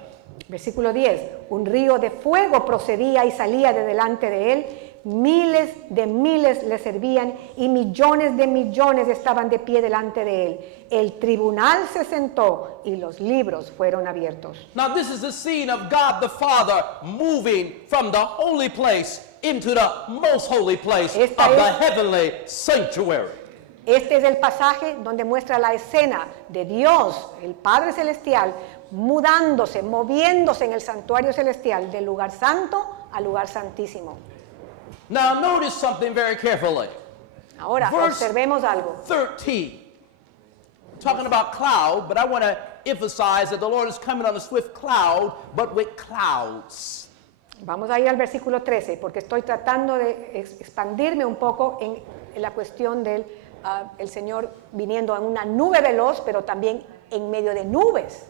Versículo 10. Un río de fuego procedía y salía de delante de él. Miles de miles le servían y millones de millones estaban de pie delante de él. El tribunal se sentó y los libros fueron abiertos. Now this is the scene of God the Father moving from the holy place into the most holy place of the heavenly sanctuary. Este es el pasaje donde muestra la escena de Dios, el Padre Celestial, mudándose, moviéndose en el santuario celestial del lugar santo al lugar santísimo. Now notice something very carefully. Ahora, Verse observemos algo. 13. Talking about cloud, but I want to emphasize that the Lord is coming on a swift cloud, but with clouds. Vamos a ir al versículo 13, porque estoy tratando de expandirme un poco en la cuestión del el Señor viniendo en una nube veloz, pero también en medio de nubes.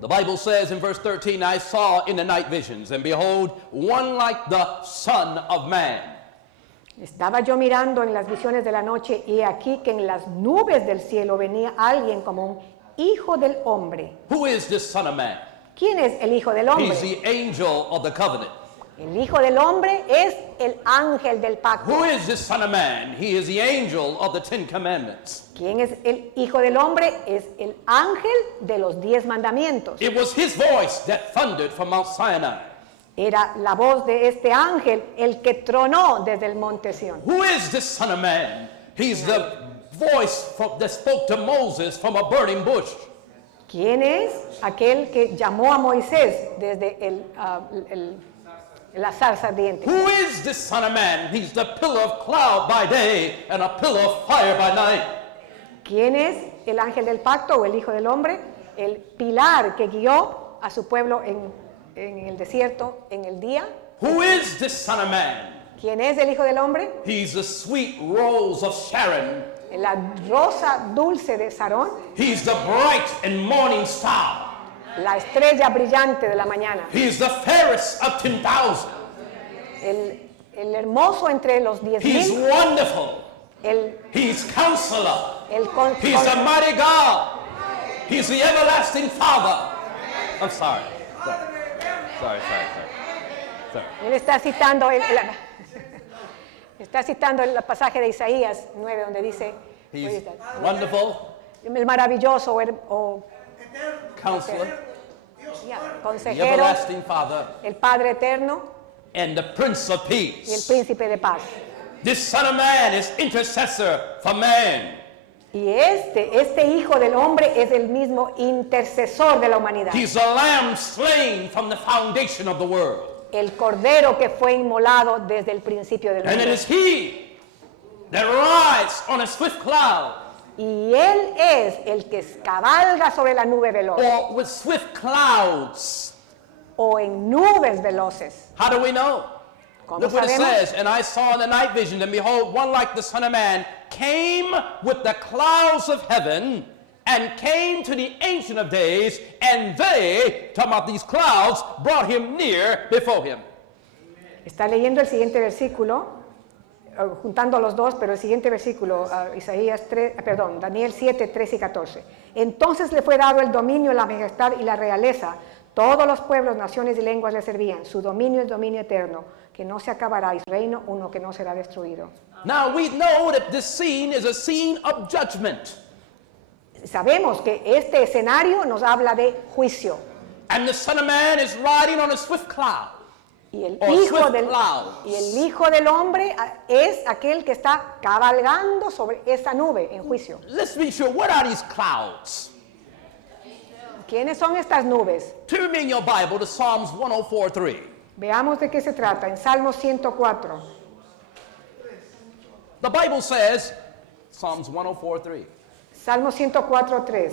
The Bible says in verse 13, I saw in the night visions, and behold, one like the Son of Man. Estaba yo mirando en las visiones de la noche y he aquí que en las nubes del cielo venía alguien como un hijo del hombre. Who is this Son of Man? ¿Quién es el hijo del He's hombre? the angel of the covenant. El hijo del hombre es el ángel del Who pacto. is this Son of Man? He is the angel of the Ten Commandments. ¿Quién es el hijo del hombre? Es el ángel de los 10 mandamientos. It was his voice that thundered from Mount Sinai. Era la voz de este ángel el que tronó desde el monte Sión. Who is this Son of Man? He's the voice that spoke to Moses from a burning bush. ¿Quién es aquel que llamó a Moisés desde la zarza ardiente? Who is this Son of Man? He's the pillar of cloud by day and a pillar of fire by night. ¿Quién es el ángel del pacto o el hijo del hombre? El pilar que guió a su pueblo en el desierto en el día. Who is this Son of Man? ¿Quién es el hijo del hombre? He's the sweet rose of Sharon. La rosa dulce de Sarón, He's the bright and morning star. la estrella brillante de la mañana, He's the fairest of 10,000. el hermoso entre los He's 10,000, wonderful. el He's counselor. con- He's the mighty God. He's the everlasting Father. I'm sorry. Sorry. Él está citando está citando el pasaje de Isaías 9 donde dice He's wonderful, el maravilloso o counselor, ya, the consejero, everlasting Father, el Padre eterno and the Prince of y el Peace. príncipe de paz. This Son of Man is intercessor for man. Y este hijo del hombre es el mismo intercesor de la humanidad. He's the lamb slain from the foundation of the world. El cordero que fue inmolado desde el principio del And it mundo. is he that rides on a swift cloud, Y él es el que cabalga sobre la nube veloz or with swift clouds. o en nubes veloces. How do we know? ¿Cómo Look what it sabemos? says. And I saw in the night vision, and behold, one like the Son of Man came with the clouds of heaven, and came to the Ancient of Days, and they, talking about these clouds, brought him near before him. Está leyendo el siguiente versículo, juntando los dos, pero el siguiente versículo, Daniel 7, 13 y 14. Entonces le fue dado el dominio, la majestad y la realeza. Todos los pueblos, naciones y lenguas le servían. Su dominio es dominio eterno, que no se acabará, y su reino uno que no será destruido. Now we know that this scene is a scene of judgment. Sabemos que este escenario nos habla de juicio. And the Son of Man is riding on a swift cloud. Y el, Or hijo swift del, clouds. y el hijo del hombre es aquel que está cabalgando sobre esa nube en juicio. Let's be sure, what are these clouds? ¿Quiénes son estas nubes? Turn me in your Bible to Psalms 104:3. Veamos de qué se trata. En Salmo 104. The Bible says, Psalms 104:3. Salmo 104:3.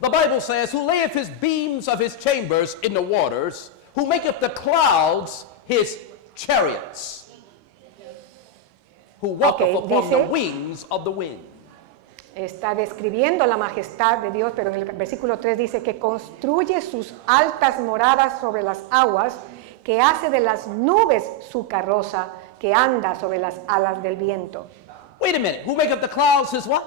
The Bible says, who layeth his beams of his chambers in the waters, who maketh the clouds his chariots, who walketh upon the dice- wings of the wind. Está describiendo la majestad de Dios, pero en el versículo 3 dice que construye sus altas moradas sobre las aguas, que hace de las nubes su carroza, que anda sobre las alas del viento. Wait a minute, who maketh the clouds his what?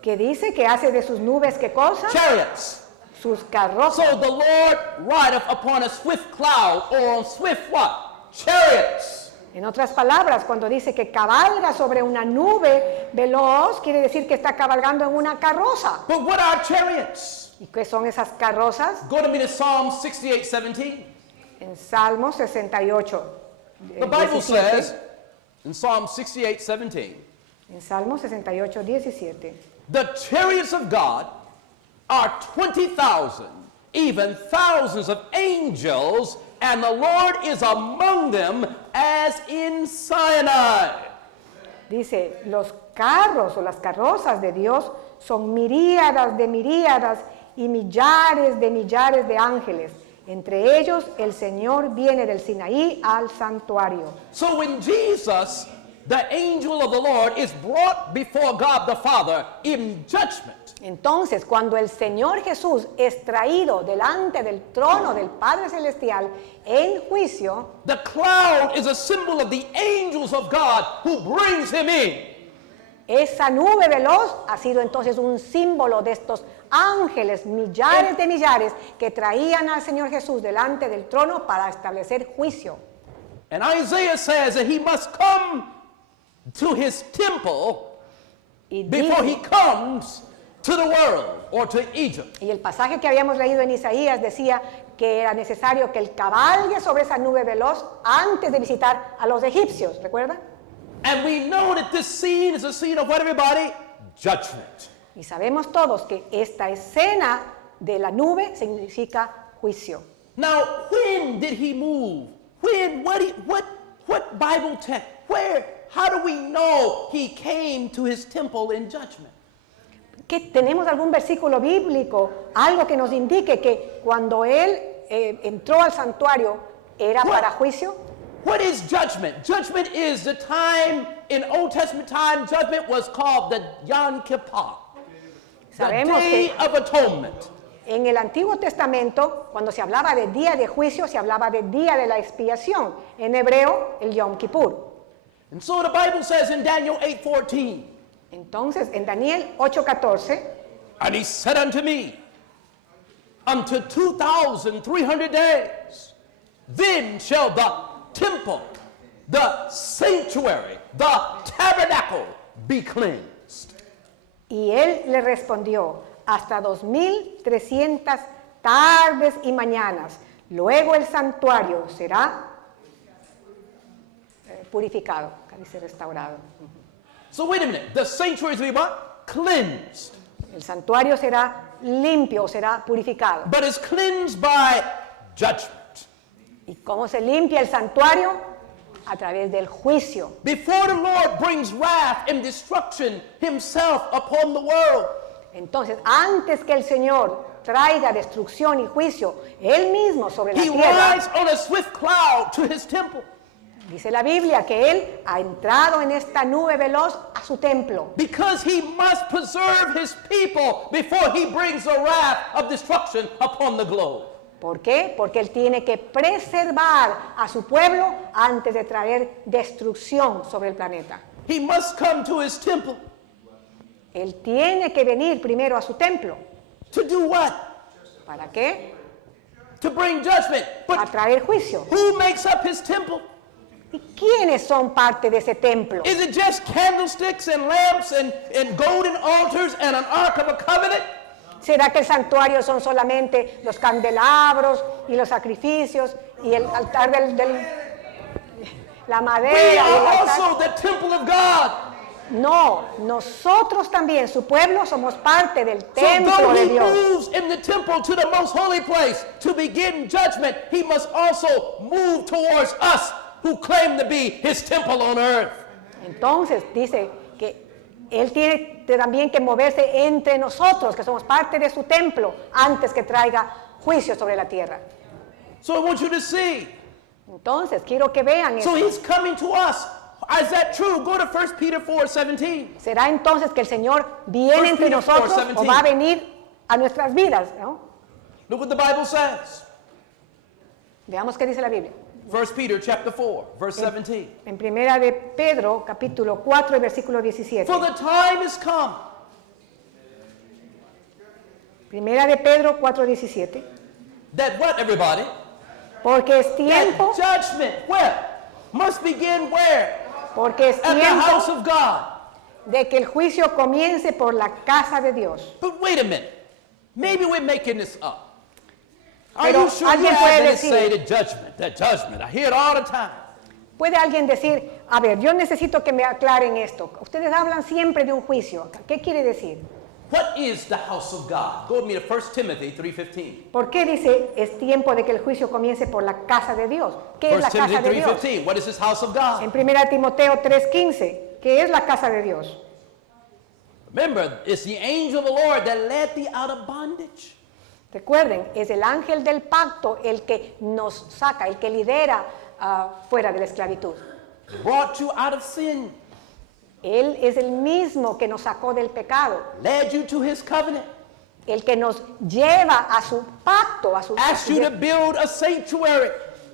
Que dice que hace de sus nubes, ¿qué cosa? Chariots. Sus carrozas. So the Lord rideth upon a swift cloud, or on swift what? Chariots. En otras palabras, cuando dice que cabalga sobre una nube veloz, quiere decir que está cabalgando en una carroza. But what are chariots? ¿Y qué son esas carrozas? Go to me to Psalm 68:17. En Salmo 68. The Bible 17. says in Psalm 68:17, En Salmo 68, 17. the chariots of God are 20,000, even thousands of angels, and the Lord is among them as in Sinai. Dice, los carros o las carrozas de Dios son miríadas y millares de ángeles. Entre ellos, el Señor viene del Sinaí al santuario. So when Jesus, the angel of the Lord, is brought before God the Father in judgment, Entonces, cuando el Señor Jesús es traído delante del trono del Padre Celestial en juicio, the cloud is a symbol of the angels of God who brings him in. esa nube veloz ha sido entonces un símbolo de estos ángeles, millares de millares, que traían al Señor Jesús delante del trono para establecer juicio. And Isaiah says that he must come to his temple Y, before he dice- comes to the world or to Egypt. y el pasaje que habíamos leído en Isaías decía que era necesario que él cabalgue sobre esa nube veloz antes de visitar a los egipcios, ¿recuerdan? And we know that this scene is a scene of what, everybody? Judgment. Y sabemos todos que esta escena de la nube significa juicio. Now, when did he move? When? What Bible text? Where? How do we know he came to his temple in judgment? ¿Tenemos algún versículo bíblico, algo que nos indique que cuando él entró al santuario era para juicio? What is judgment? Judgment is the time, in Old Testament time, judgment was called the Yom Kippur, the Sabemos Day que of Atonement. en el Antiguo Testamento, cuando se hablaba de día de juicio, se hablaba de día de la expiación. En hebreo, el Yom Kippur. And so the Bible says in Daniel 8:14, Entonces, en Daniel 8:14, and he said unto me, unto 2,300 days, then shall the temple, the sanctuary, the tabernacle be cleansed. y él le respondió, hasta 2300 tardes y mañanas. Luego el santuario será purificado, dice restaurado. So wait a minute, the sanctuary is to be what? Cleansed. El santuario será limpio, será purificado. But it's cleansed by judgment. ¿Y cómo se limpia el santuario? A través del juicio. Before the Lord brings wrath and destruction himself upon the world, Entonces, antes que el Señor traiga destrucción y juicio, Él mismo sobre la he tierra, rides on a swift cloud to his temple. dice la Biblia que Él ha entrado en esta nube veloz a su templo. Because he must preserve his people before he brings the wrath of destruction upon the globe. ¿Por qué? Porque Él tiene que preservar a su pueblo antes de traer destrucción sobre el planeta. He must come to his temple Él tiene que venir primero a su templo. to do what? ¿Para qué? To bring judgment. A But traer juicio. who makes up his temple? ¿Y quiénes son parte de ese templo? Is it just candlesticks and lamps and golden altars and an ark of a covenant? ¿Será que el santuario son solamente los candelabros y los sacrificios y el altar la We madera y el are altar? also the temple of God. No, nosotros también, su pueblo, somos parte del So templo though de he Dios. moves in the temple to the most holy place to begin judgment, he must also move towards us who claim to be his temple on earth. Entonces dice que Él tiene también que moverse entre nosotros, que somos parte de su templo, antes que traiga juicio sobre la tierra. So I want you to see. Entonces, quiero que vean So eso. he's coming to us. Is that true? Go to 1 Peter 4:17. ¿Será entonces que el Señor viene entre Peter 4, nosotros 17. o va a venir a nuestras vidas? ¿No? Look what the Bible says. Veamos qué dice la Biblia. 1 Peter chapter 4, verse 17. En primera de Pedro, capítulo 4, y versículo 17. For the time is come Primera de Pedro 4, 17. that what, everybody? Porque es tiempo, That judgment, where? Must begin where? porque es At the house tiempo of God. de que el juicio comience por la casa de Dios. But wait a minute. Maybe we're making this up. Are Pero you sure you alguien puede haven't say decir- that judgment? I hear it all the time. Puede alguien decir, a ver, yo necesito que me aclaren esto. Ustedes hablan siempre de un juicio. ¿Qué quiere decir? What is the house of God? Go with me to 1 Timothy 3:15. ¿Por qué dice es tiempo de que el juicio comience por la casa de Dios? ¿Qué es 1 la casa Timothy de Dios? 3:15. What is this house of God? En 1 Timoteo 3:15, ¿qué es la casa de Dios? Remember, it's the angel of the Lord that led thee out of bondage. Recuerden, es el ángel del pacto el que nos saca, el que lidera fuera de la esclavitud. Brought you out of sin. Él es el mismo que nos sacó del pecado, led you to his covenant, el que nos lleva a su pacto, asked you to build a sanctuary,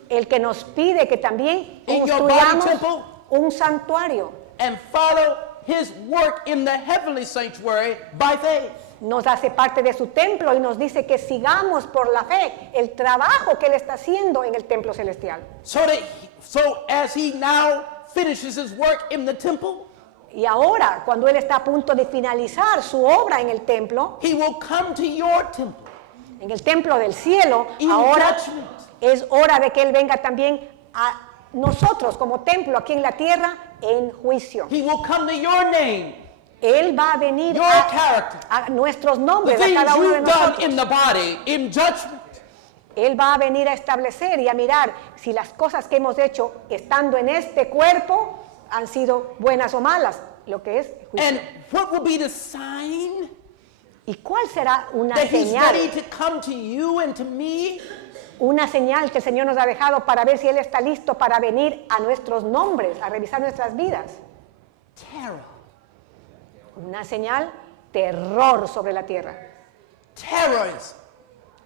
el que nos pide que también In your construyamos body temple. un santuario. and follow his work in the heavenly sanctuary by faith. Nos hace parte de su templo y nos dice que sigamos por la fe el trabajo que Él está haciendo en el templo celestial. So as he now finishes his work in the temple, Y ahora, cuando Él está a punto de finalizar su obra en el templo, he will come to your temple. en el templo del cielo, In ahora judgment. es hora de que Él venga también a nosotros como templo aquí en la tierra en juicio. He will come to your name, Él va a venir your character, a nuestros the nombres, a things cada uno de you've done nosotros. in the body, in judgment. Él va a venir a establecer y a mirar si las cosas que hemos hecho estando en este cuerpo han sido buenas o malas, lo que es juicio. And what will be the sign ¿Y cuál será una that he's ready señal? to come to you and to me? Una señal que el Señor nos ha dejado para ver si Él está listo para venir a nuestros nombres, a revisar nuestras vidas. Terror. Una señal, terror sobre la tierra. Terrorism.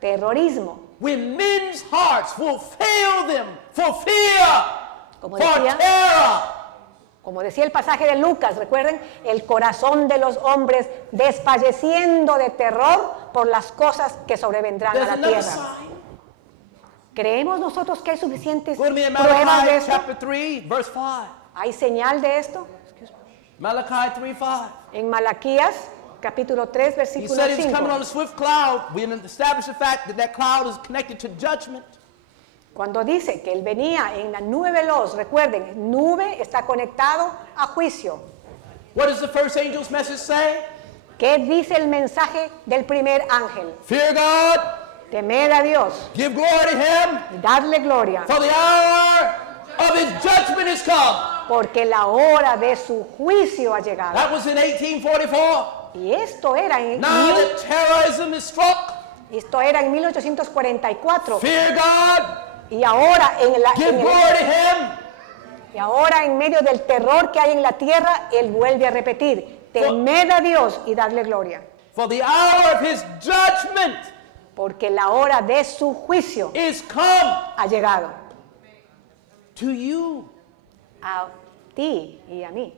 Terrorismo. When men's hearts will fail them for fear, Como for decía, terror. como decía el pasaje de Lucas, recuerden, el corazón de los hombres desfalleciendo de terror por las cosas que sobrevendrán There's a la another tierra. sign. ¿Creemos nosotros que hay suficientes Go to me in pruebas de Malachi esto? chapter 3, verse 5. ¿Hay señal de esto? Malachi 3:5. En Malaquías, capítulo 3, He versículo said he was coming on 5. a swift cloud. We established the fact that that cloud is connected to judgment. Cuando dice que Él venía en la nube veloz, recuerden, nube está conectado a juicio. What does the first angel's message say? ¿Qué dice el mensaje del primer ángel? Fear God, Temed a Dios, give glory to him, y darle gloria, for the hour of his judgment is come. porque la hora de su juicio ha llegado. That was in 1844. Y esto era en, Now that terrorism is struck, esto era en 1844. fear God, Y ahora give glory to him, y ahora en medio del terror que hay en la tierra, Él vuelve a repetir, temed a Dios y darle gloria, for the hour of his judgment porque la hora de su juicio is come ha llegado to you. a ti y a mí.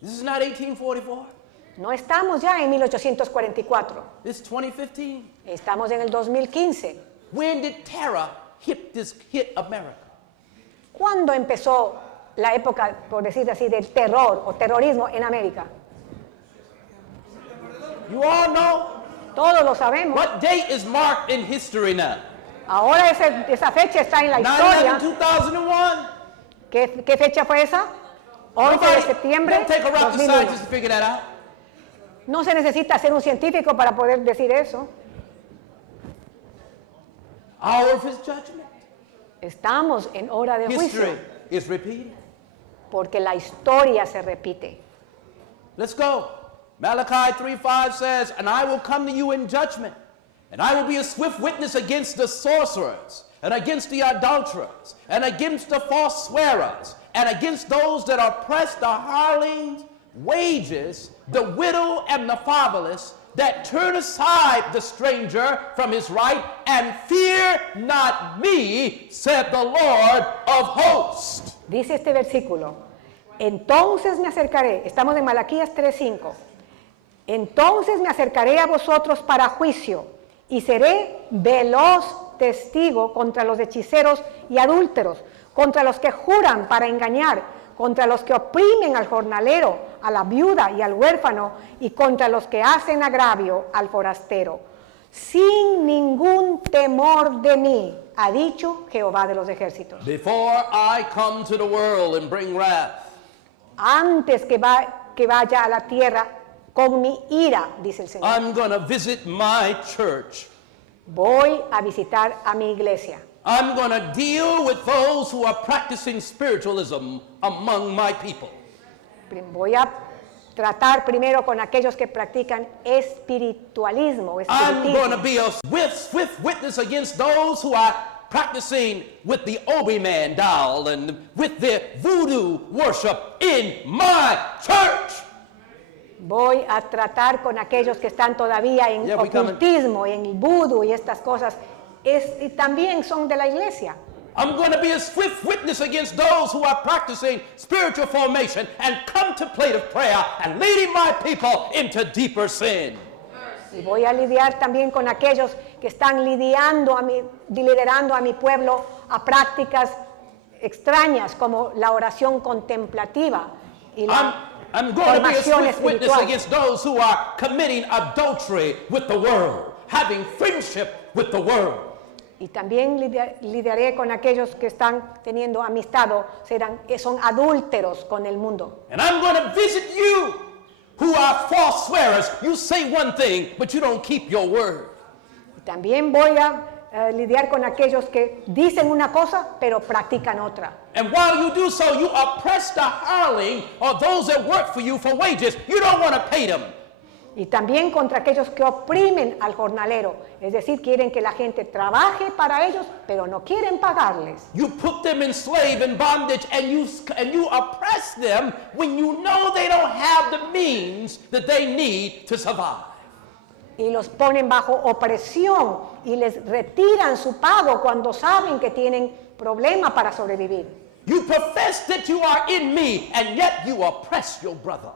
This is not 1844. No estamos ya en 1844, This is 2015. estamos en el 2015. When did terror hit America? ¿Cuándo empezó la época, por decir así, del terror o terrorismo en América? You all know. Todos lo sabemos. What date is marked in history now? Ahora esa fecha está en la 9/11, historia. 2001. ¿Qué fecha fue esa? 11 de septiembre Don't take a rocket 2001. scientist to figure that out. No se necesita ser un científico para poder decir eso. Hour of his judgment. Estamos en hora de juicio, History is repeating. porque la historia se repite. Let's go. Malachi 3:5 says, "And I will come to you in judgment, and I will be a swift witness against the sorcerers, and against the adulterers, and against the false swearers, and against those that oppress the hirelings' wages, the widow and the fatherless, that turn aside the stranger from his right, and fear not me, said the Lord of hosts." Dice este versículo, entonces me acercaré, estamos en Malaquías 3:5, entonces me acercaré a vosotros para juicio, y seré veloz testigo contra los hechiceros y adúlteros, contra los que juran para engañar, contra los que oprimen al jornalero, a la viuda y al huérfano, y contra los que hacen agravio al forastero, sin ningún temor de mí, ha dicho Jehová de los ejércitos. Before I come to the world and bring wrath, Antes que vaya a la tierra con mi ira, dice el Señor, I'm going to visit my church. voy a visitar a mi iglesia. I'm going to deal with those who are practicing spiritualism among my people. Voy a tratar primero con aquellos que practican espiritualismo, I'm going to espiritismo. be a swift witness against those who are practicing with the Obi-Man doll and with their voodoo worship in my church. Voy a tratar con aquellos que están todavía en Yeah, we come in. ocultismo, y en el vudú y estas cosas, y también son de la iglesia. I'm going to be a swift witness against those who are practicing spiritual formation and contemplative prayer and leading my people into deeper sin. Y voy a lidiar también con aquellos que están liderando a mi pueblo a prácticas extrañas como la oración contemplativa y la I'm going to be a formación swift witness espiritual. against those who are committing adultery with the world, having friendship with the world. Y también lidiaré con aquellos que están teniendo amistad o son adúlteros con el mundo. And I'm going to visit you who are false swearers. You say one thing, but you don't keep your word. Y también voy a lidiar con aquellos que dicen una cosa pero practican otra. And while you do so, you oppress the hireling or those that work for you for wages. You don't want to pay them. Y también contra aquellos que oprimen al jornalero, es decir, quieren que la gente trabaje para ellos, pero no quieren pagarles. You put them in slave and bondage, and you oppress them when you know they don't have the means that they need to survive. Y los ponen bajo opresión y les retiran su pago cuando saben que tienen problemas para sobrevivir. You profess that you are in me, and yet you oppress your brother.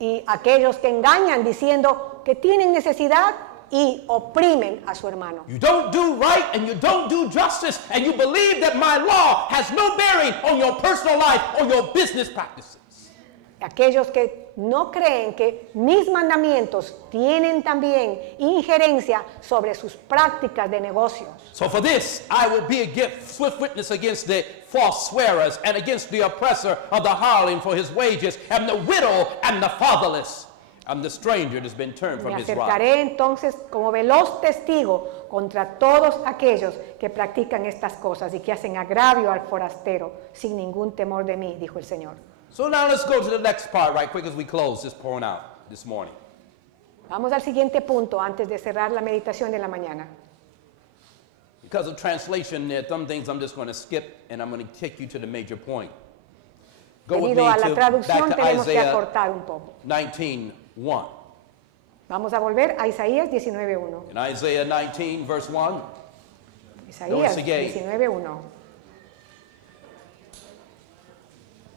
Y aquellos que engañan diciendo que tienen necesidad y oprimen a su hermano. You don't do right and you don't do justice, and you believe that my law has no bearing on your personal life or your business practices. Aquellos que no creen que mis mandamientos tienen también injerencia sobre sus prácticas de negocios. So for this, I will be a swift witness against the false swearers and against the oppressor of the hireling for his wages and the widow and the fatherless and the stranger that has been turned from Me his right. acercaré entonces como veloz testigo contra todos aquellos que practican estas cosas y que hacen agravio al forastero sin ningún temor de mí, dijo el Señor. So now let's go to the next part right quick as we close this point out this morning. Vamos al siguiente punto antes de cerrar la meditación de la mañana. Because of translation, there are some things I'm just going to skip, and I'm going to take you to the major point. Go with me Debido a la back traducción to tenemos que Isaiah acortar un poco. 19:1. Vamos a volver a Isaías 19:1. In Isaiah 19, verse 1, Isaías Notice again. 19:1.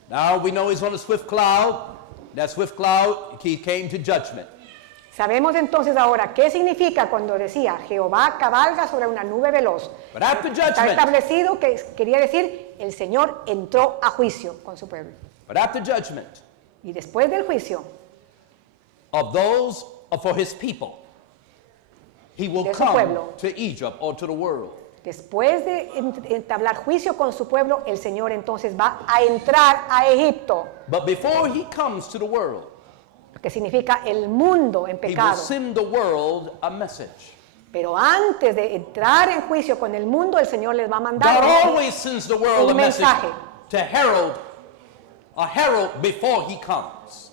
now we know he's on a swift cloud. That swift cloud, he came to judgment. Sabemos entonces ahora qué significa cuando decía Jehová cabalga sobre una nube veloz. But after Está judgment, establecido que quería decir el Señor entró a juicio con su pueblo. but after judgment Y después del juicio of those for his people, he will De su come pueblo. to Egypt or to the world. Después de entablar juicio con su pueblo, el Señor entonces va a entrar a Egipto, But before he comes to the world, que significa el mundo en he will pecado. send the world a message. Pero antes de entrar en juicio con el mundo, el Señor les va a mandar God always sends the world a un message mensaje. to a herald before he comes.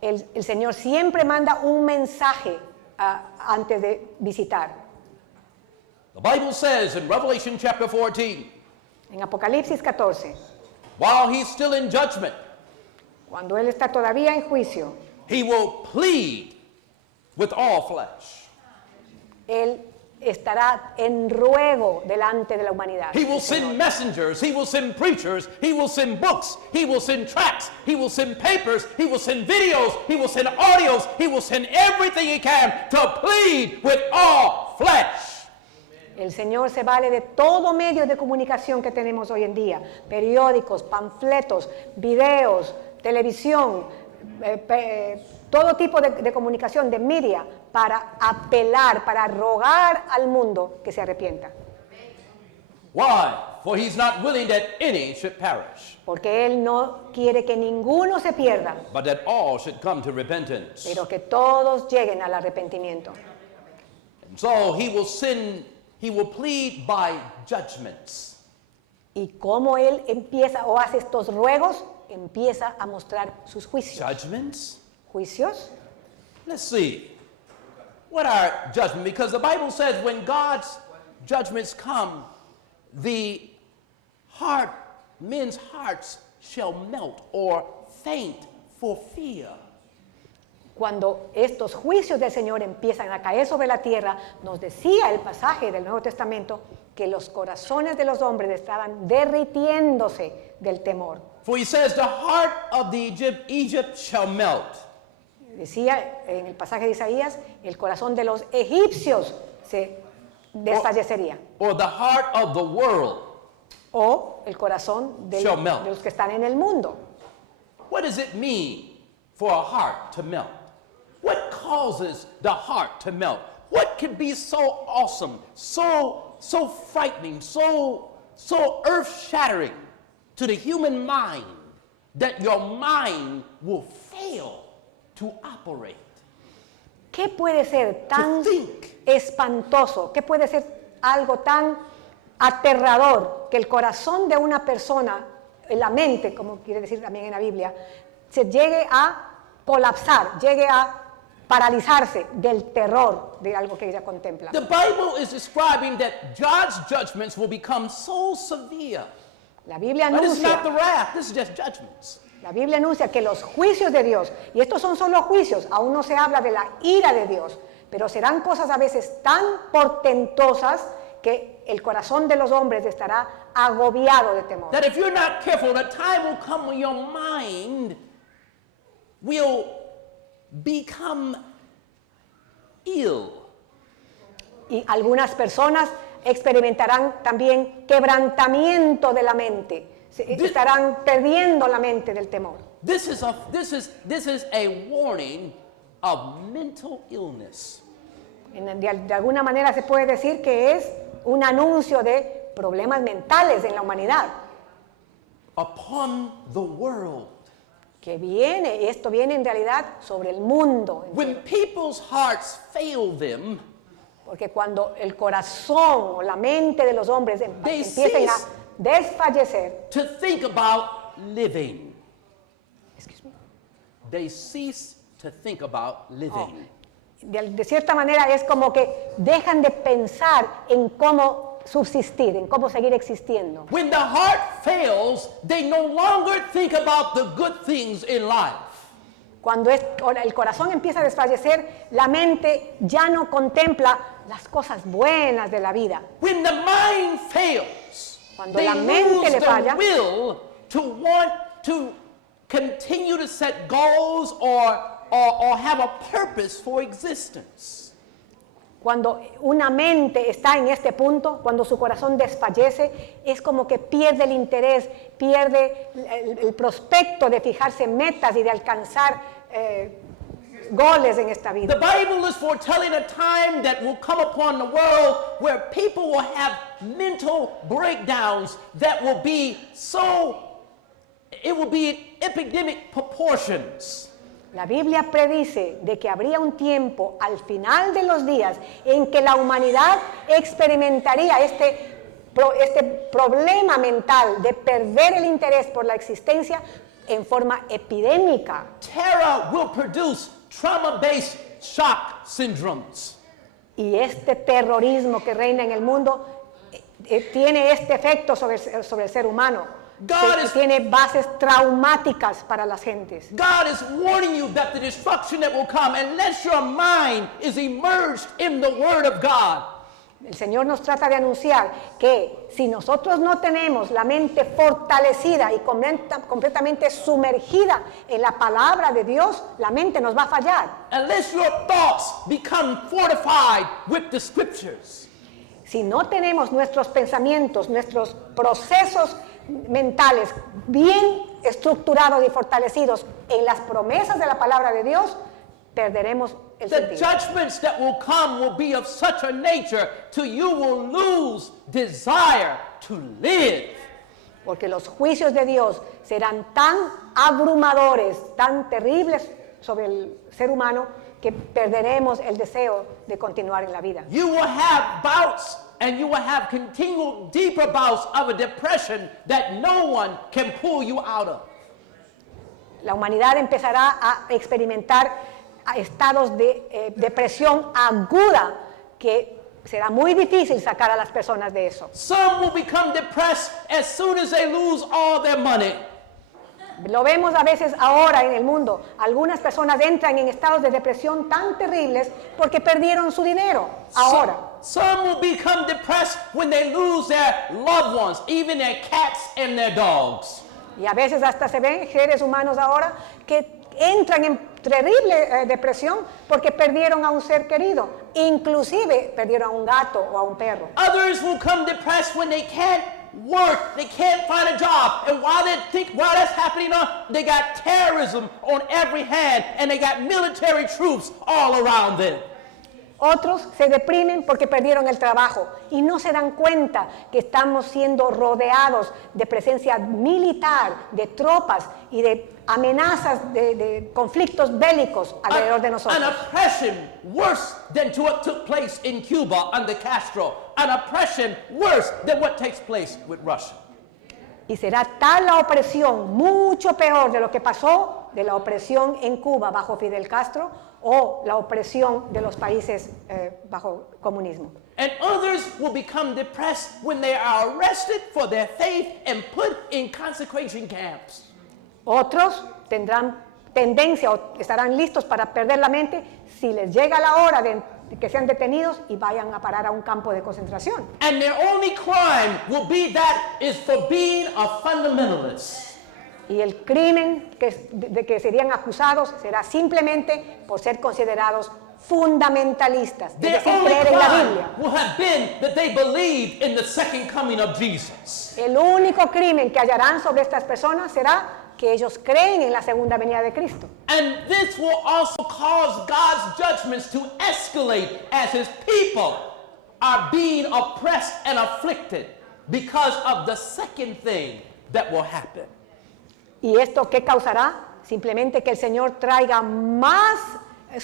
El Señor siempre manda un mensaje antes de visitar. The Bible says in Revelation chapter 14, En Apocalipsis 14, while he's still in judgment, cuando Él está todavía en juicio, he will plead with all flesh. Él estará en ruego delante de la humanidad. He will el Señor. send messengers, he will send preachers, he will send books, he will send tracts, he will send papers, he will send videos, he will send audios, he will send everything he can to plead with all flesh. El Señor se vale de todo medio de comunicación que tenemos hoy en día, periódicos, panfletos, videos, televisión, todo tipo de comunicación, de media, para apelar, para rogar al mundo que se arrepienta. Why? For he's not willing that any should perish, Porque Él no quiere que ninguno se pierda, but that all should come to repentance. pero que todos lleguen al arrepentimiento. And so he will plead by judgments. Y como Él empieza o hace estos ruegos, empieza a mostrar sus juicios. Judgments? ¿Juicios? Let's see. What are judgments? Because the Bible says when God's judgments come, men's hearts shall melt or faint for fear. Cuando estos juicios del Señor empiezan a caer sobre la tierra, nos decía el pasaje del Nuevo Testamento que los corazones de los hombres estaban derritiéndose del temor. For he says, the heart of the Egypt shall melt. Decía en el pasaje de Isaías, el corazón de los egipcios se desfallecería. Or the heart of the world. O el corazón de los que están en el mundo. What does it mean for a heart to melt? What causes the heart to melt? What can be so awesome, so frightening, so earth-shattering to the human mind that your mind will fail to operate? ¿Qué puede ser tan espantoso? ¿Qué puede ser algo tan aterrador que el corazón de una persona, la mente, como quiere decir también en la Biblia, se llegue a colapsar, llegue a paralizarse del terror de algo que ella contempla? The Bible is describing that God's judgments will become so severe. La Biblia But it's not the anuncia, wrath, this is just judgments. la Biblia anuncia que los juicios de Dios, y estos son solo juicios, aún no se habla de la ira de Dios, pero serán cosas a veces tan portentosas que el corazón de los hombres estará agobiado de temor. That if you're not careful, the time will come when your mind will become ill. Y algunas personas experimentarán también quebrantamiento de la mente. Estarán perdiendo la mente del temor. This is a warning of mental illness. De alguna manera se puede decir que es un anuncio de problemas mentales en la humanidad. Upon the world. Que viene, y esto viene en realidad sobre el mundo. When people's hearts fail them, porque cuando el corazón o la mente de los hombres empiecen a desfallecer, to think about living. Excuse me. They cease to think about living. De cierta manera es como que dejan de pensar en cómo subsistir, en cómo seguir existiendo. When the heart fails, they no longer think about the good things in life. Cuando el corazón empieza a desfallecer, la mente ya no contempla las cosas buenas de la vida. When the mind fails, cuando they la mente lose le falla, the will to want to continue to set goals or have a purpose for existence. Cuando una mente está en este punto, cuando su corazón desfallece, es como que pierde el interés, pierde el prospecto de fijarse metas y de alcanzar goles en esta vida. The Bible is foretelling a time that will come upon the world where people will have mental breakdowns that will be it will be in epidemic proportions. La Biblia predice de que habría un tiempo al final de los días en que la humanidad experimentaría este problema mental de perder el interés por la existencia en forma epidémica. Terror will produce trauma-based shock syndromes. Y este terrorismo que reina en el mundo tiene este efecto sobre el ser humano. Tiene bases traumáticas para las gentes. God is warning you that the destruction that will come unless your mind is immersed in the Word of God. El Señor nos trata de anunciar que si nosotros no tenemos la mente fortalecida y completamente sumergida en la palabra de Dios, la mente nos va a fallar. Unless your thoughts become fortified with the Scriptures. Si no tenemos nuestros pensamientos, nuestros procesos mentales bien estructurados y fortalecidos en las promesas de la palabra de Dios, perderemos el The sentido. judgments that will come will be of such a nature till you will lose desire to live. Porque los juicios de Dios serán tan abrumadores, tan terribles sobre el ser humano, que perderemos el deseo de continuar en la vida. You will have bouts and you will have continual deeper bouts of a depression that no one can pull you out of. La humanidad empezará a experimentar estados de depresión aguda que será muy difícil sacar a las personas de eso. Some will become depressed as soon as they lose all their money. Lo vemos a veces ahora en el mundo. Algunas personas entran en estados de depresión tan terribles porque perdieron su dinero. Ahora. Some will become depressed when they lose their loved ones, even their cats and their dogs. Y a veces hasta se ven seres humanos ahora que entran en terrible depresión porque perdieron a un ser querido. Inclusive perdieron a un gato o a un perro. Others will come depressed when they can't work, they can't find a job, and while that's happening, they got terrorism on every hand, and they got military troops all around them. Otros se deprimen porque perdieron el trabajo y no se dan cuenta que estamos siendo rodeados de presencia militar, de tropas y de amenazas de conflictos bélicos alrededor de nosotros. An oppression worse than what took place in Cuba under Castro. An oppression worse than what takes place with Russia. Y será tal la opresión, mucho peor de lo que pasó de la opresión en Cuba bajo Fidel Castro o la opresión de los países bajo comunismo. And others will become depressed when they are arrested for their faith and put in concentration camps. Otros tendrán tendencia o estarán listos para perder la mente si les llega la hora de que sean detenidos y vayan a parar a un campo de concentración. And their only crime will be that is for being a fundamentalist. Y el crimen de que serían acusados será simplemente por ser considerados fundamentalistas, es Their decir, only creer en la crime Biblia. will have been that they believed in the second coming of Jesus. El único crimen que hallarán sobre estas personas será que ellos creen en la segunda venida de Cristo. And this will also cause God's judgments to escalate as his people are being oppressed and afflicted because of the second thing that will happen. ¿Y esto qué causará? Simplemente que el Señor traiga más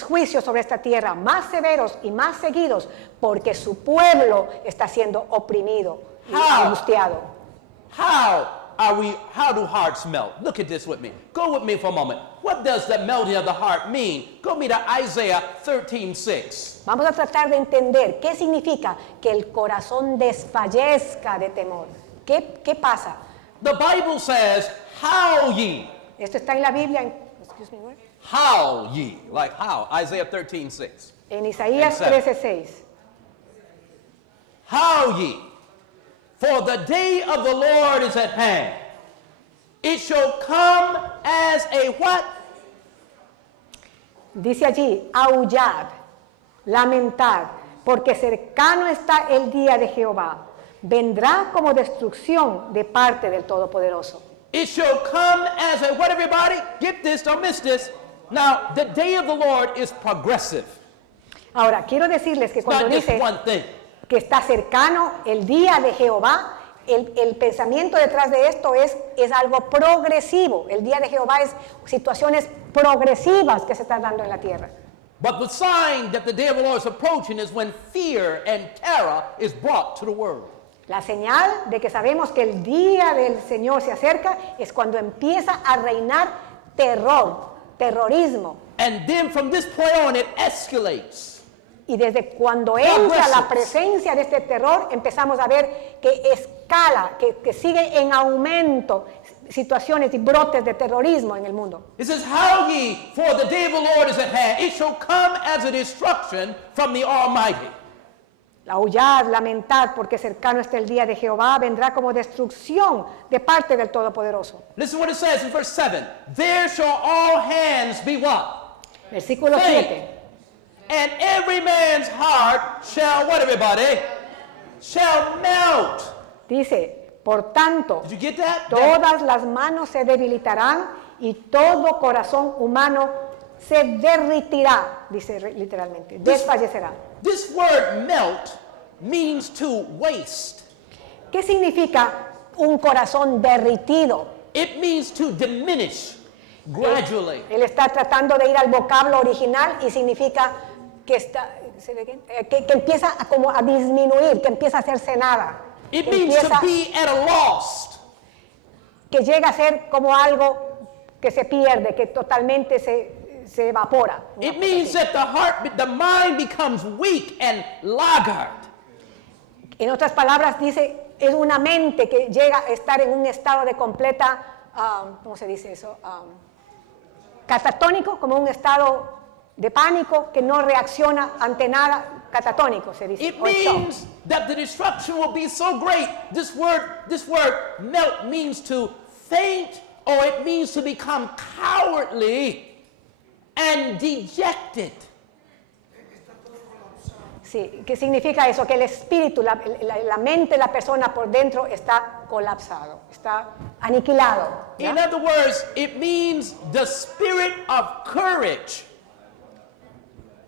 juicios sobre esta tierra, más severos y más seguidos, porque su pueblo está siendo oprimido y angustiado. How do hearts melt? Look at this with me. Go with me for a moment. What does the melting of the heart mean? Go me to Isaiah 13:6. Vamos a tratar de entender qué significa que el corazón desfallezca de temor. ¿Qué pasa? The Bible says, howl ye. Esto está en la Biblia, excuse me, where? Howl ye. Like how? Isaiah 13:6. En Isaías 13:6. Howl ye. For the day of the Lord is at hand. It shall come as a what? Dice allí, aullad, lamentar, porque cercano está el día de Jehová. Vendrá como destrucción de parte del Todopoderoso. It shall come as a what, everybody? Get this, don't miss this. Now, the day of the Lord is progressive. Ahora, quiero decirles que It's cuando not just dice one thing. que está cercano el día de Jehová, el pensamiento detrás de esto es algo progresivo. El día de Jehová es situaciones progresivas que se están dando en la tierra. But the sign that the day of the Lord is approaching is when fear and terror is brought to the world. La señal de que sabemos que el día del Señor se acerca es cuando empieza a reinar terrorismo. And then from this point on, it escalates. Y desde cuando entra la presencia de este terror, empezamos a ver que escala, que sigue en aumento situaciones y brotes de terrorismo en el mundo. It says, howl ye, for the day of the Lord is at hand. It shall come as a destruction from the Almighty. Aullar, lamentar, porque cercano está el día de Jehová, vendrá como destrucción de parte del Todopoderoso. Listen what it says in verse 7. There shall all hands be what? Versículo Faint. 7. And every man's heart shall, what, everybody? Shall melt. Dice, por tanto, Did you get that? todas las manos se debilitarán y todo corazón humano se derritirá, dice literalmente, desfallecerá. This word melt means to waste. ¿Qué significa un corazón derritido? It means to diminish gradually. Él está tratando de ir al vocablo original y significa que, que empieza como a disminuir, que empieza a hacerse nada. It means to be at a loss. Que llega a ser como algo que se pierde, que totalmente se evapora. It means that the mind becomes weak and laggard. En otras palabras, dice, es una mente que llega a estar en un estado de completa, ¿cómo se dice eso? Catatónico, como un estado de pánico que no reacciona ante nada, catatónico se dice. It o shock. means that the destruction will be so great. This word melt means to faint, or it means to become cowardly and dejected. Sí, ¿qué significa eso? Que el espíritu, la mente de la persona por dentro está colapsado, está aniquilado. ¿ya? In other words, it means the spirit of courage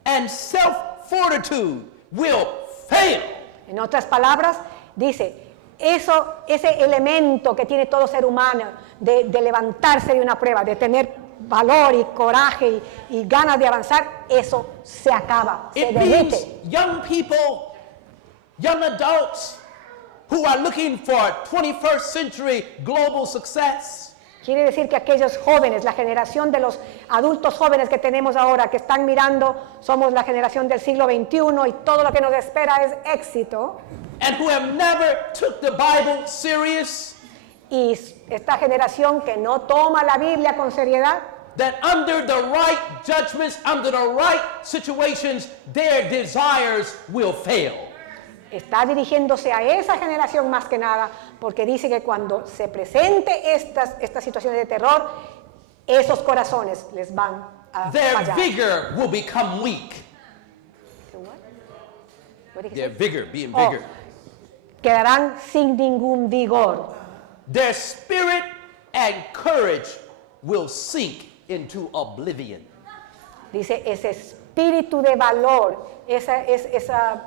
and self-fortitude will fail. En otras palabras, dice, ese elemento que tiene todo ser humano de levantarse de una prueba, de tener valor y coraje y ganas de avanzar, eso se acaba, se It means derrite. young people, young adults who are looking for 21st century global success. Quiere decir que aquellos jóvenes, la generación de los adultos jóvenes que tenemos ahora, que están mirando, somos la generación del siglo XXI y todo lo que nos espera es éxito. And who have never took the Bible serious, Y esta generación que no toma la Biblia con seriedad, that under the right judgments, under the right situations, their desires will fail. está dirigiéndose a esa generación más que nada, porque dice que cuando se presente estas situaciones de terror, esos corazones les van a Their fallar. vigor will become weak. What did he Their say? vigor, being Oh, vigor. quedarán sin ningún vigor. Their spirit and courage will sink into oblivion. Dice, ese espíritu de valor, esa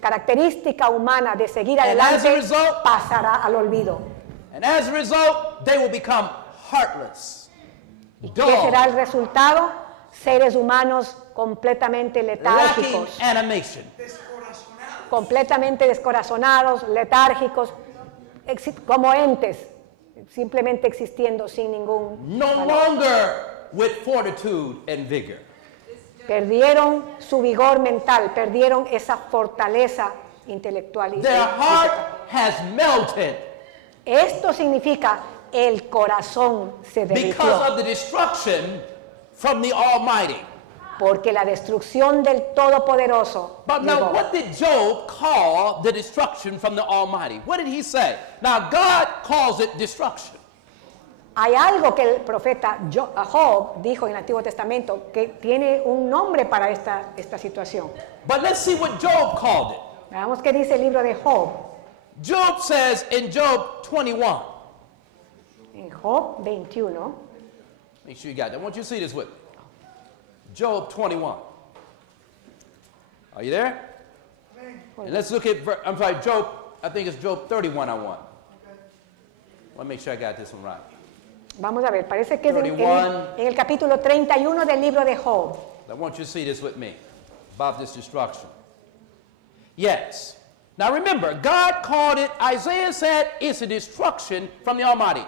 característica humana de seguir And as a adelante, result- pasará al olvido. And as a result, they will become heartless, ¿Y qué será el dull, resultado? Seres humanos completamente lacking letárgicos, animation. completamente descorazonados, letárgicos, como entes, simplemente existiendo sin ningún No valor. longer with fortitude and vigor. Perdieron su vigor mental, perdieron esa fortaleza intelectual. Their heart has melted Esto significa el corazón se because derritió, of the destruction from the Almighty. porque la destrucción del Todopoderoso But now, llegó. what did Job call the destruction from the Almighty? What did he say? Now, God calls it destruction. Hay algo que el profeta Job dijo en el Antiguo Testamento que tiene un nombre para esta situación. But let's see what Job called it. Veamos qué dice el libro de Job. Job says in Job 21, En Job 21, make sure you got that. I want you to see this with me. Job 21. Are you there? And let's look at, Job, I think it's Job 31 I want. Let me make sure I got this one right. vamos a ver, parece que es en 31. el capítulo 31 del libro de Job. I want you to see this with me about this destruction. Yes. Now remember, God called it, Isaiah said, it's a destruction from the Almighty.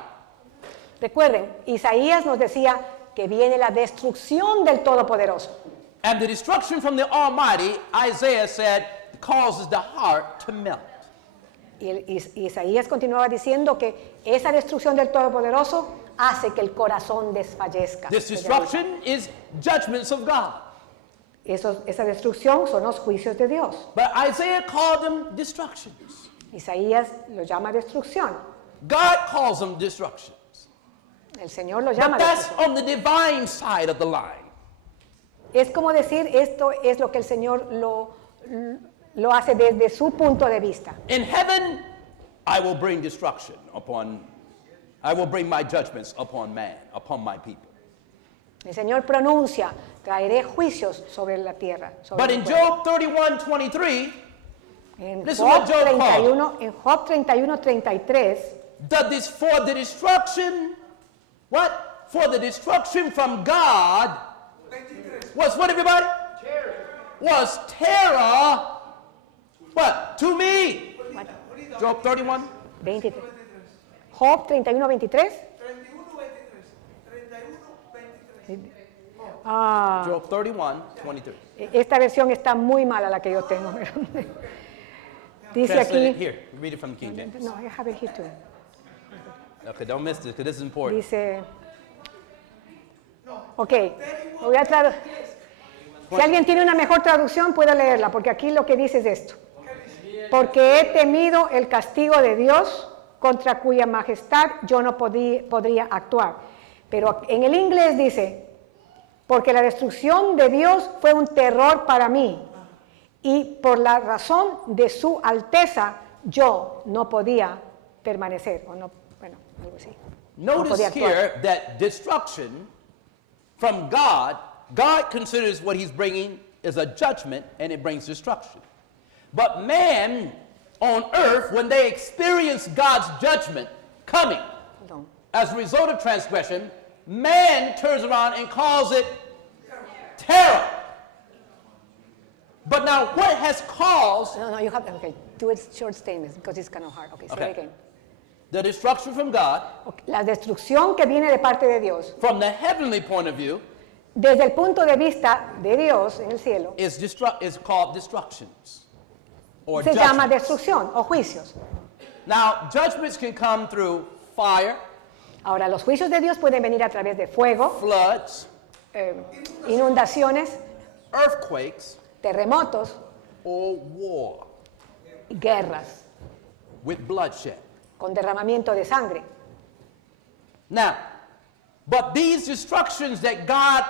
Recuerden, Isaías nos decía que viene la destrucción del Todopoderoso. And the destruction from the Almighty, Isaiah said, causes the heart to melt. Y Isaías continuaba diciendo que esa destrucción del Todopoderoso hace que el corazón desfallezca. This destruction is judgments of God. Esa destrucción son los juicios de Dios. But Isaiah called them destructions. Isaías lo llama destrucción. God calls them destructions. El Señor lo llama But that's destrucción. on the divine side of the line. Es como decir, esto es lo que el Señor lo hace desde su punto de vista. In heaven, I will bring I will bring my judgments upon man, upon my people. El Señor pronuncia, traeré juicios sobre la tierra. Sobre But mi in pueblo. Job 31:23, En listen Job what Job 31, en Job 31:33, for the destruction, what? For the destruction from God was what, everybody? Terror. Was terror, what? To me. Job 31. 23. Job 31:23. Ah, Job 31:23. esta versión está muy mala la que yo tengo. Dice translate it aquí- here. Read it from the King James. No, I have it here too. Okay, don't miss this because this is important. Dice, ok, lo voy a traducir. Si alguien tiene una mejor traducción, puede leerla, porque aquí lo que dice es esto. Porque he temido el castigo de Dios, contra cuya majestad yo no podría actuar. Pero en el inglés dice, porque la destrucción de Dios fue un terror para mí, y por la razón de su alteza yo no podía permanecer, o no, bueno, algo así. No Notice podía actuar. here that destruction from God, God considers what he's bringing is a judgment and it brings destruction. But man on earth, when they experience God's judgment coming Perdón. as a result of transgression, man turns around and calls it terror. But now what has caused No, you have, okay, do it short statements because it's kind of hard. Okay, say Okay. it again. the destruction from God, Okay, la destrucción que viene de parte de Dios, from the heavenly point of view, desde el punto de vista de Dios en el cielo, is called destructions or se llama judgments. destrucción o juicios. Now, judgments can come through fire, Ahora, los juicios de Dios pueden venir a través de fuego, floods, inundaciones, earthquakes, terremotos or war y guerras with bloodshed. con derramamiento de sangre. Now, but these destructions that God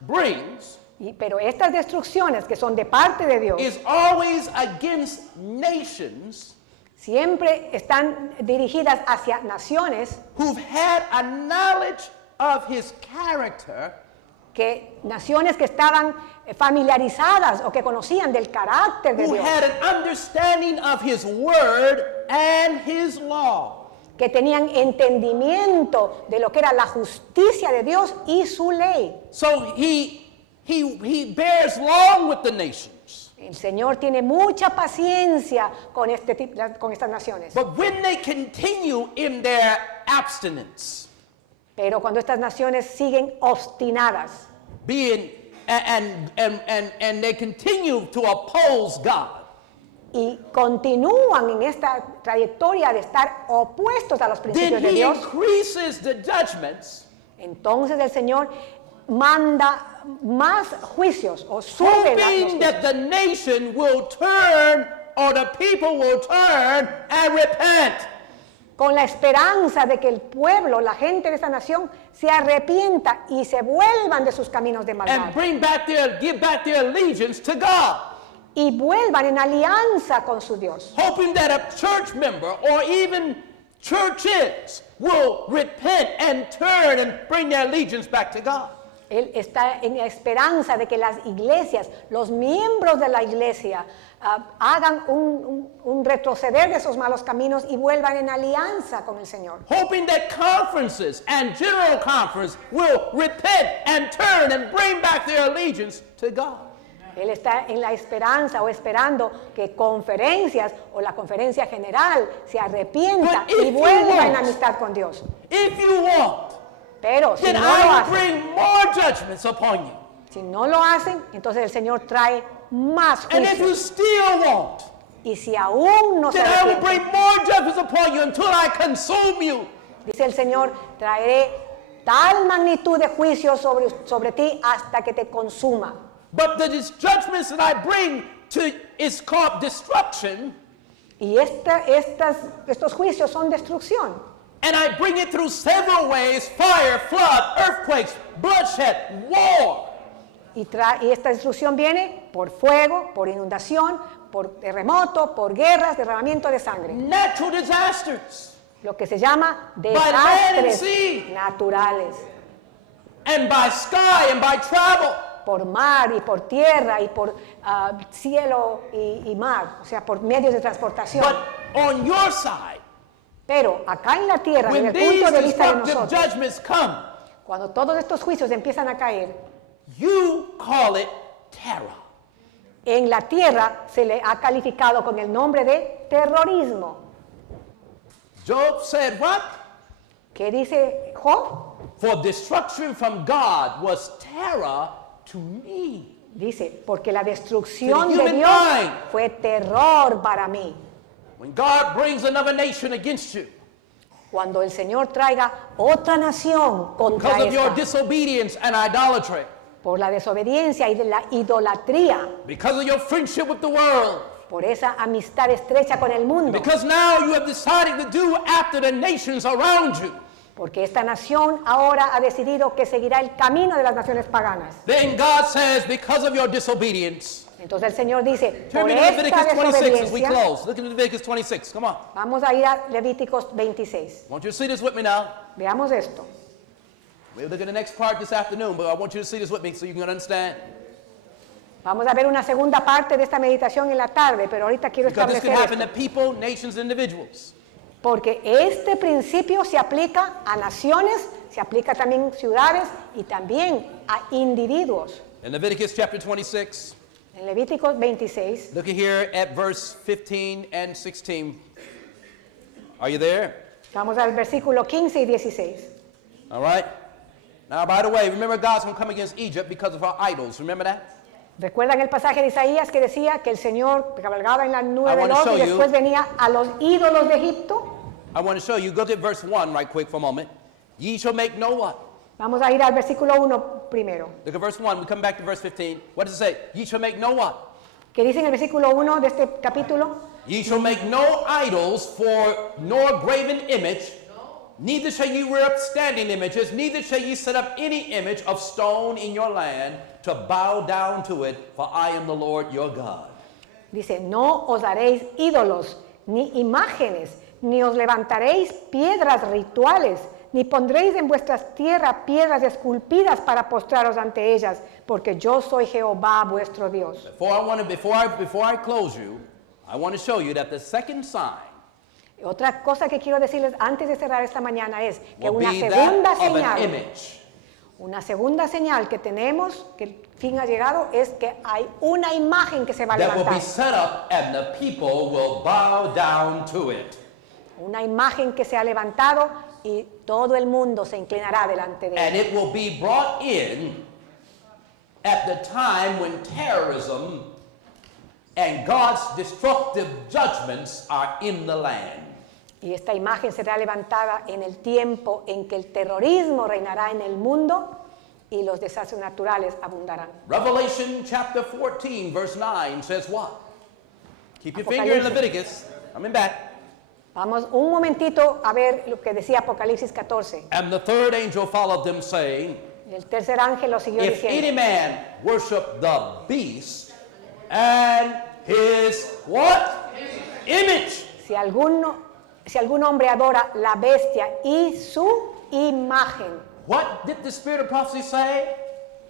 brings Pero estas destrucciones que son de parte de Dios is always against nations siempre están dirigidas hacia naciones who've had a knowledge of his character naciones que estaban familiarizadas o que conocían del carácter de who Dios, had an understanding of his word and his law. que tenían entendimiento de lo que era la justicia de Dios y su ley. So he bears long with the nations. El Señor tiene mucha paciencia con estas naciones. But when they continue in their abstinence, Pero cuando estas naciones siguen obstinadas being and they continue to oppose God, y continúan en esta trayectoria de estar opuestos a los then principios de he Dios, increases the judgments, entonces el Señor manda más juicios o sube los hoping juicios, that the nation will turn or the people will turn and repent. con la esperanza de que el pueblo, la gente de esta nación, se arrepienta y se vuelvan de sus caminos de maldad And give back their allegiance to God, y vuelvan en alianza con su Dios, hoping that a church member or even churches will repent and turn and bring their allegiance back to God. Él está en la esperanza de que las iglesias, los miembros de la iglesia, hagan un retroceder de esos malos caminos y vuelvan en alianza con el Señor. Hoping that conferences and general conference will repent and turn and bring back their allegiance to God. Él está en la esperanza o esperando que conferencias o la conferencia general se arrepienta But if y vuelva you en want- amistad con Dios. If you want, Pero si then no lo I will hacen, bring more judgments upon you. si no lo hacen, entonces el Señor trae más And if you juicios. still want, Y si aún no se then I will arrepienten, bring more judgments upon you until I consume you. dice el Señor, traeré tal magnitud de juicios sobre ti hasta que te consuma. But these judgments that I bring to is called destruction, Y estos juicios son destrucción. and I bring it through several ways: fire, flood, earthquakes, bloodshed, war. Y esta destrucción viene por fuego, por inundación, por terremoto, por guerras, derramamiento de sangre. Natural disasters, Lo que se llama land and desastres sea. naturales. and by sky and by travel. Por mar y por tierra y por cielo y mar. O sea, por medios de transportación. But on your side, Pero acá en la tierra, desde when el these punto de vista de destructive nosotros, judgments come, cuando todos estos juicios empiezan a caer, you call it terror. en la tierra se le ha calificado con el nombre de terrorismo. Job said, what? ¿Qué dice Job? For destruction from God was terror to me. Dice, porque la destrucción To the de human Dios mind. fue terror para mí. When God brings another nation against you Cuando el Señor traiga otra nación contra because of your esta, disobedience and idolatry, por la desobediencia y de la idolatría, because of your friendship with the world, por esa amistad estrecha con el mundo, because now you have decided to do after the nations around you, porque esta nación ahora ha decidido que seguirá el camino de las naciones paganas. then God says, because of your disobedience, Entonces el Señor dice, turn por me to esta Leviticus 26 as we desobediencia, close. Look at Leviticus 26. Come on. vamos a ir a Levíticos 26. I want you to see this with me now. Veamos esto. We'll look at the next part this afternoon, but I want you to see this with me so you can understand. Vamos a ver una segunda parte de esta meditación en la tarde, pero ahorita quiero Because this can establecer happen esto, to people, nations, individuals. porque este principio se aplica a naciones, se aplica también a ciudades y también a individuos. In Leviticus chapter 26, En Levíticos 26, look at here at verse 15 and 16. Are you there? vamos al versículo 15 y 16. All right. Now, by the way, remember God's going to come against Egypt because of our idols. Remember that? ¿Recuerdan el pasaje de Isaías que decía que el Señor cabalgaba en la nube I wanna veloz show y you. después venía a los ídolos de Egipto? I want to show you. Go to verse 1 right quick for a moment. Ye shall make no what? Vamos a ir al versículo 1 primero, Look at verse 1. We come back to verse 15. What does it say? Ye shall make no what? que dice en el versículo 1 de este capítulo, Ye shall make no idols for nor graven image, neither shall ye rear up standing images, neither shall ye set up any image of stone in your land to bow down to it, for I am the Lord your God. dice, no os haréis ídolos, ni imágenes, ni os levantaréis piedras rituales, ni pondréis en vuestras tierras piedras esculpidas para postraros ante ellas, porque yo soy Jehová vuestro Dios. Before I close you, I want to show you that the second sign Otra cosa que quiero decirles antes de cerrar esta mañana es que will una be segunda that of an señal, image. una segunda señal que tenemos, que el fin ha llegado, es que hay una imagen que se va a That will be levantar. set up and the people will bow down to it. Una imagen que se ha levantado y todo el mundo se inclinará delante de And ella. it will be brought in at the time when terrorism and God's destructive judgments are in the land. Y esta imagen será levantada en el tiempo en que el terrorismo reinará en el mundo y los desastres naturales abundarán. Revelation chapter 14 verse 9 says what? Keep your finger in Apocalipsis. Leviticus. Coming back. Vamos un momentito a ver lo que decía Apocalipsis 14. And the third angel followed them, saying, Y el tercer ángel lo siguió if any diciendo, man worship the beast and his what? Image. si algún hombre adora la bestia y su imagen. What did the spirit of prophecy say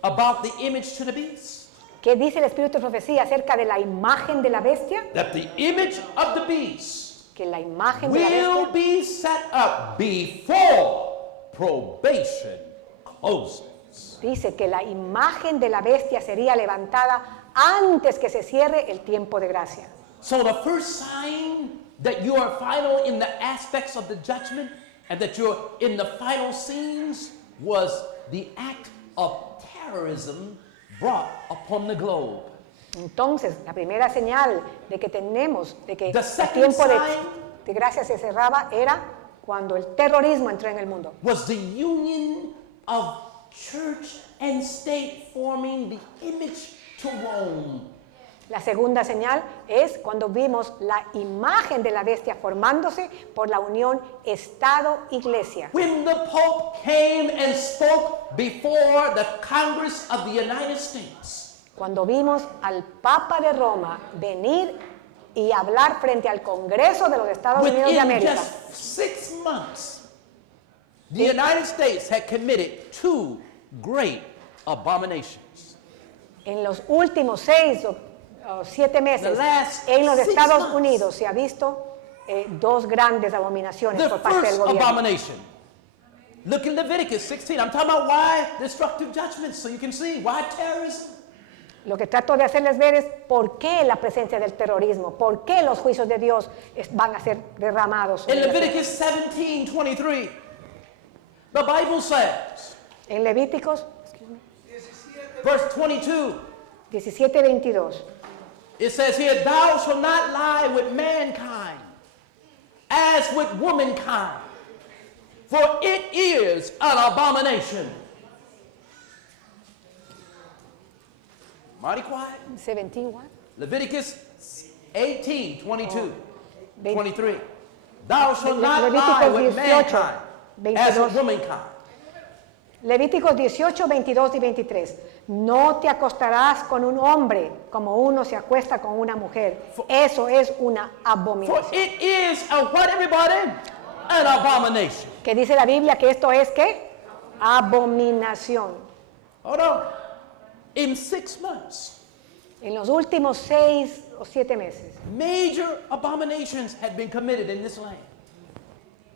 about the image to the beast? ¿Qué dice el Espíritu de Profecía acerca de la imagen de la bestia? That the image of the beast Que la imagen de la will bestia be set up before probation closes. dice que la imagen de la bestia sería levantada antes que se cierre el tiempo de gracia. So the first sign that you are final in the aspects of the judgment and that you're in the final scenes was the act of terrorism brought upon the globe. Entonces, la primera señal de que tenemos, de que The el second tiempo sign de gracia se cerraba era cuando el terrorismo entró en el mundo. Was the union of church and state forming the image to Rome. La segunda señal es cuando vimos la imagen de la bestia formándose por la unión Estado-Iglesia. When the Pope came and spoke before the Congress of the United States. Cuando vimos al Papa de Roma venir y hablar frente al Congreso de los Estados Unidos de Within América. just 6 months, the United States had committed 2 great abominations. En los últimos 6 o 7 meses, The last en los 6 Estados months. Unidos se ha visto 2 grandes abominaciones The por parte del first gobierno. abomination. Look in Leviticus 16. I'm talking about why destructive judgments, so you can see why terrorism. Lo que trato de hacerles ver es por qué la presencia del terrorismo, por qué los juicios de Dios van a ser derramados. In Leviticus 17:23, the Bible says, En Levíticos, verse 22, 17:22. It says here, thou shalt not lie with mankind as with womankind, for it is an abomination. Mighty quiet. 17 what? Leviticus 18, 22, Ve- 23. Thou shalt not Levíticos lie with 18, mankind as 22. with womankind. Levíticos 18, 22 y 23. No te acostarás con un hombre como uno se acuesta con una mujer. Eso es una For abominación. it is a what, everybody? An abomination. Que dice la Biblia que esto es ¿qué? Abominación. Hold on. In 6 months, En los últimos 6 o 7 meses, major abominations had been committed in this land.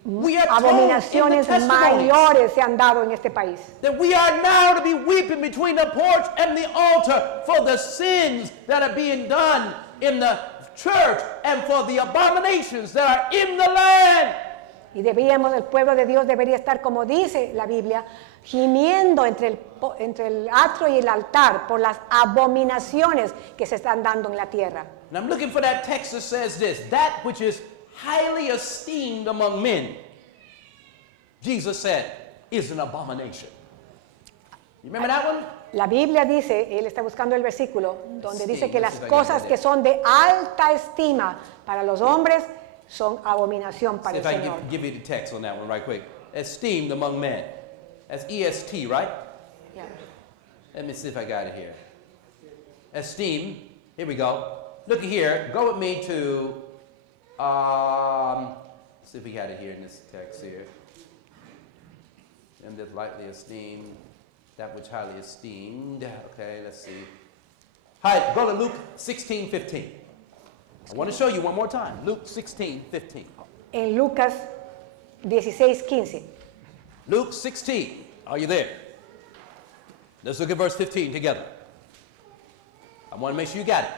We are told in the abominaciones testimonies mayores se han dado en este país. that we are now to be weeping between the porch and the altar for the sins that are being done in the church and for the abominations that are in the land. Y el pueblo de Dios debería estar, como dice la Biblia, gimiendo entre el atrio y el altar por las abominaciones que se están dando en la tierra. And I'm looking for that text that says this, that which is highly esteemed among men, Jesus said, is an abomination. You remember that one? La Biblia dice, él está buscando el versículo, donde dice que las Sí, cosas que son de alta estima para los hombres son abominación See para if el I Señor. can give you the text on that one right quick. Esteemed among men. That's EST, right? Yeah. Let me see if I got it here. Esteemed. Here we go. Look at here. Go with me to, see if we got it here in this text here. Them that lightly esteemed, that which highly esteemed. Okay, let's see. Hi, go to Luke 16:15. I want to show you one more time. Luke 16:15. En Lucas 16:15. Luke 16. Are you there? Let's look at verse 15 together. I want to make sure you got it.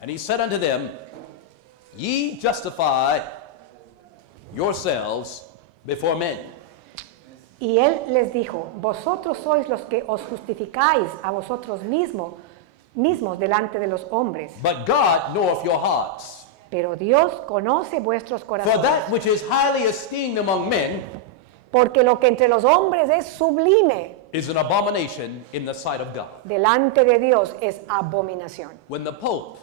And he said unto them, ye justify yourselves before men. Y él les dijo, vosotros sois los que os justificáis a vosotros mismos delante de los hombres, But God knoweth your hearts. pero Dios conoce vuestros For corazones. that which is highly esteemed among men Porque lo que entre los hombres es sublime, is an abomination in the sight of God. delante de Dios es abominación. When the Pope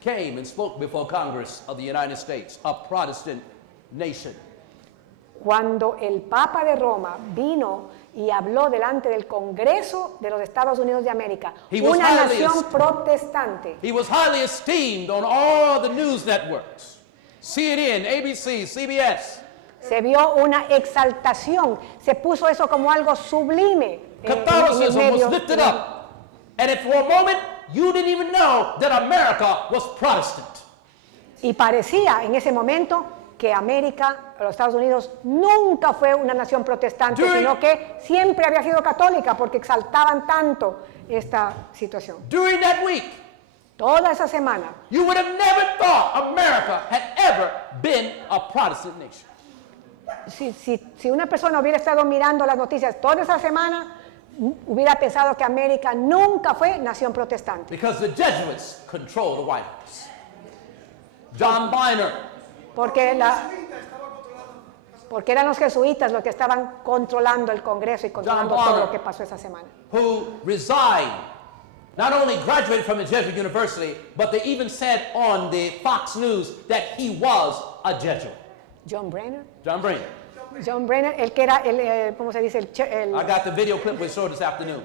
came and spoke before Congress of the United States, a Protestant nation, Cuando el Papa de Roma vino y habló delante del Congreso de los Estados Unidos de América, He was una highly nación protestante, he was highly esteemed on all the news networks, CNN, ABC, CBS. se vio una exaltación, se puso eso como algo sublime en el Catholicism was medio lifted de- up. And if for a moment you didn't even know that America was Protestant. Y parecía en ese momento que América, los Estados Unidos, nunca fue una nación protestante, During- sino que siempre había sido católica porque exaltaban tanto esta situación. During that week, Toda esa semana, you would have never thought America had ever been a Protestant nation. si una persona hubiera estado mirando las noticias toda esa semana, hubiera pensado que América nunca fue nación protestante. Because the Jesuits control the White House. John Boehner, Porque eran los jesuitas los que estaban controlando el Congreso y controlando John todo Bonner. lo que pasó esa semana. who resigned, not only graduated from a Jesuit university, but they even said on the Fox News that he was a Jesuit. John Brenner. John Brennan. John Brenner, el que era el ¿cómo se dice? I got the video clip we saw this afternoon.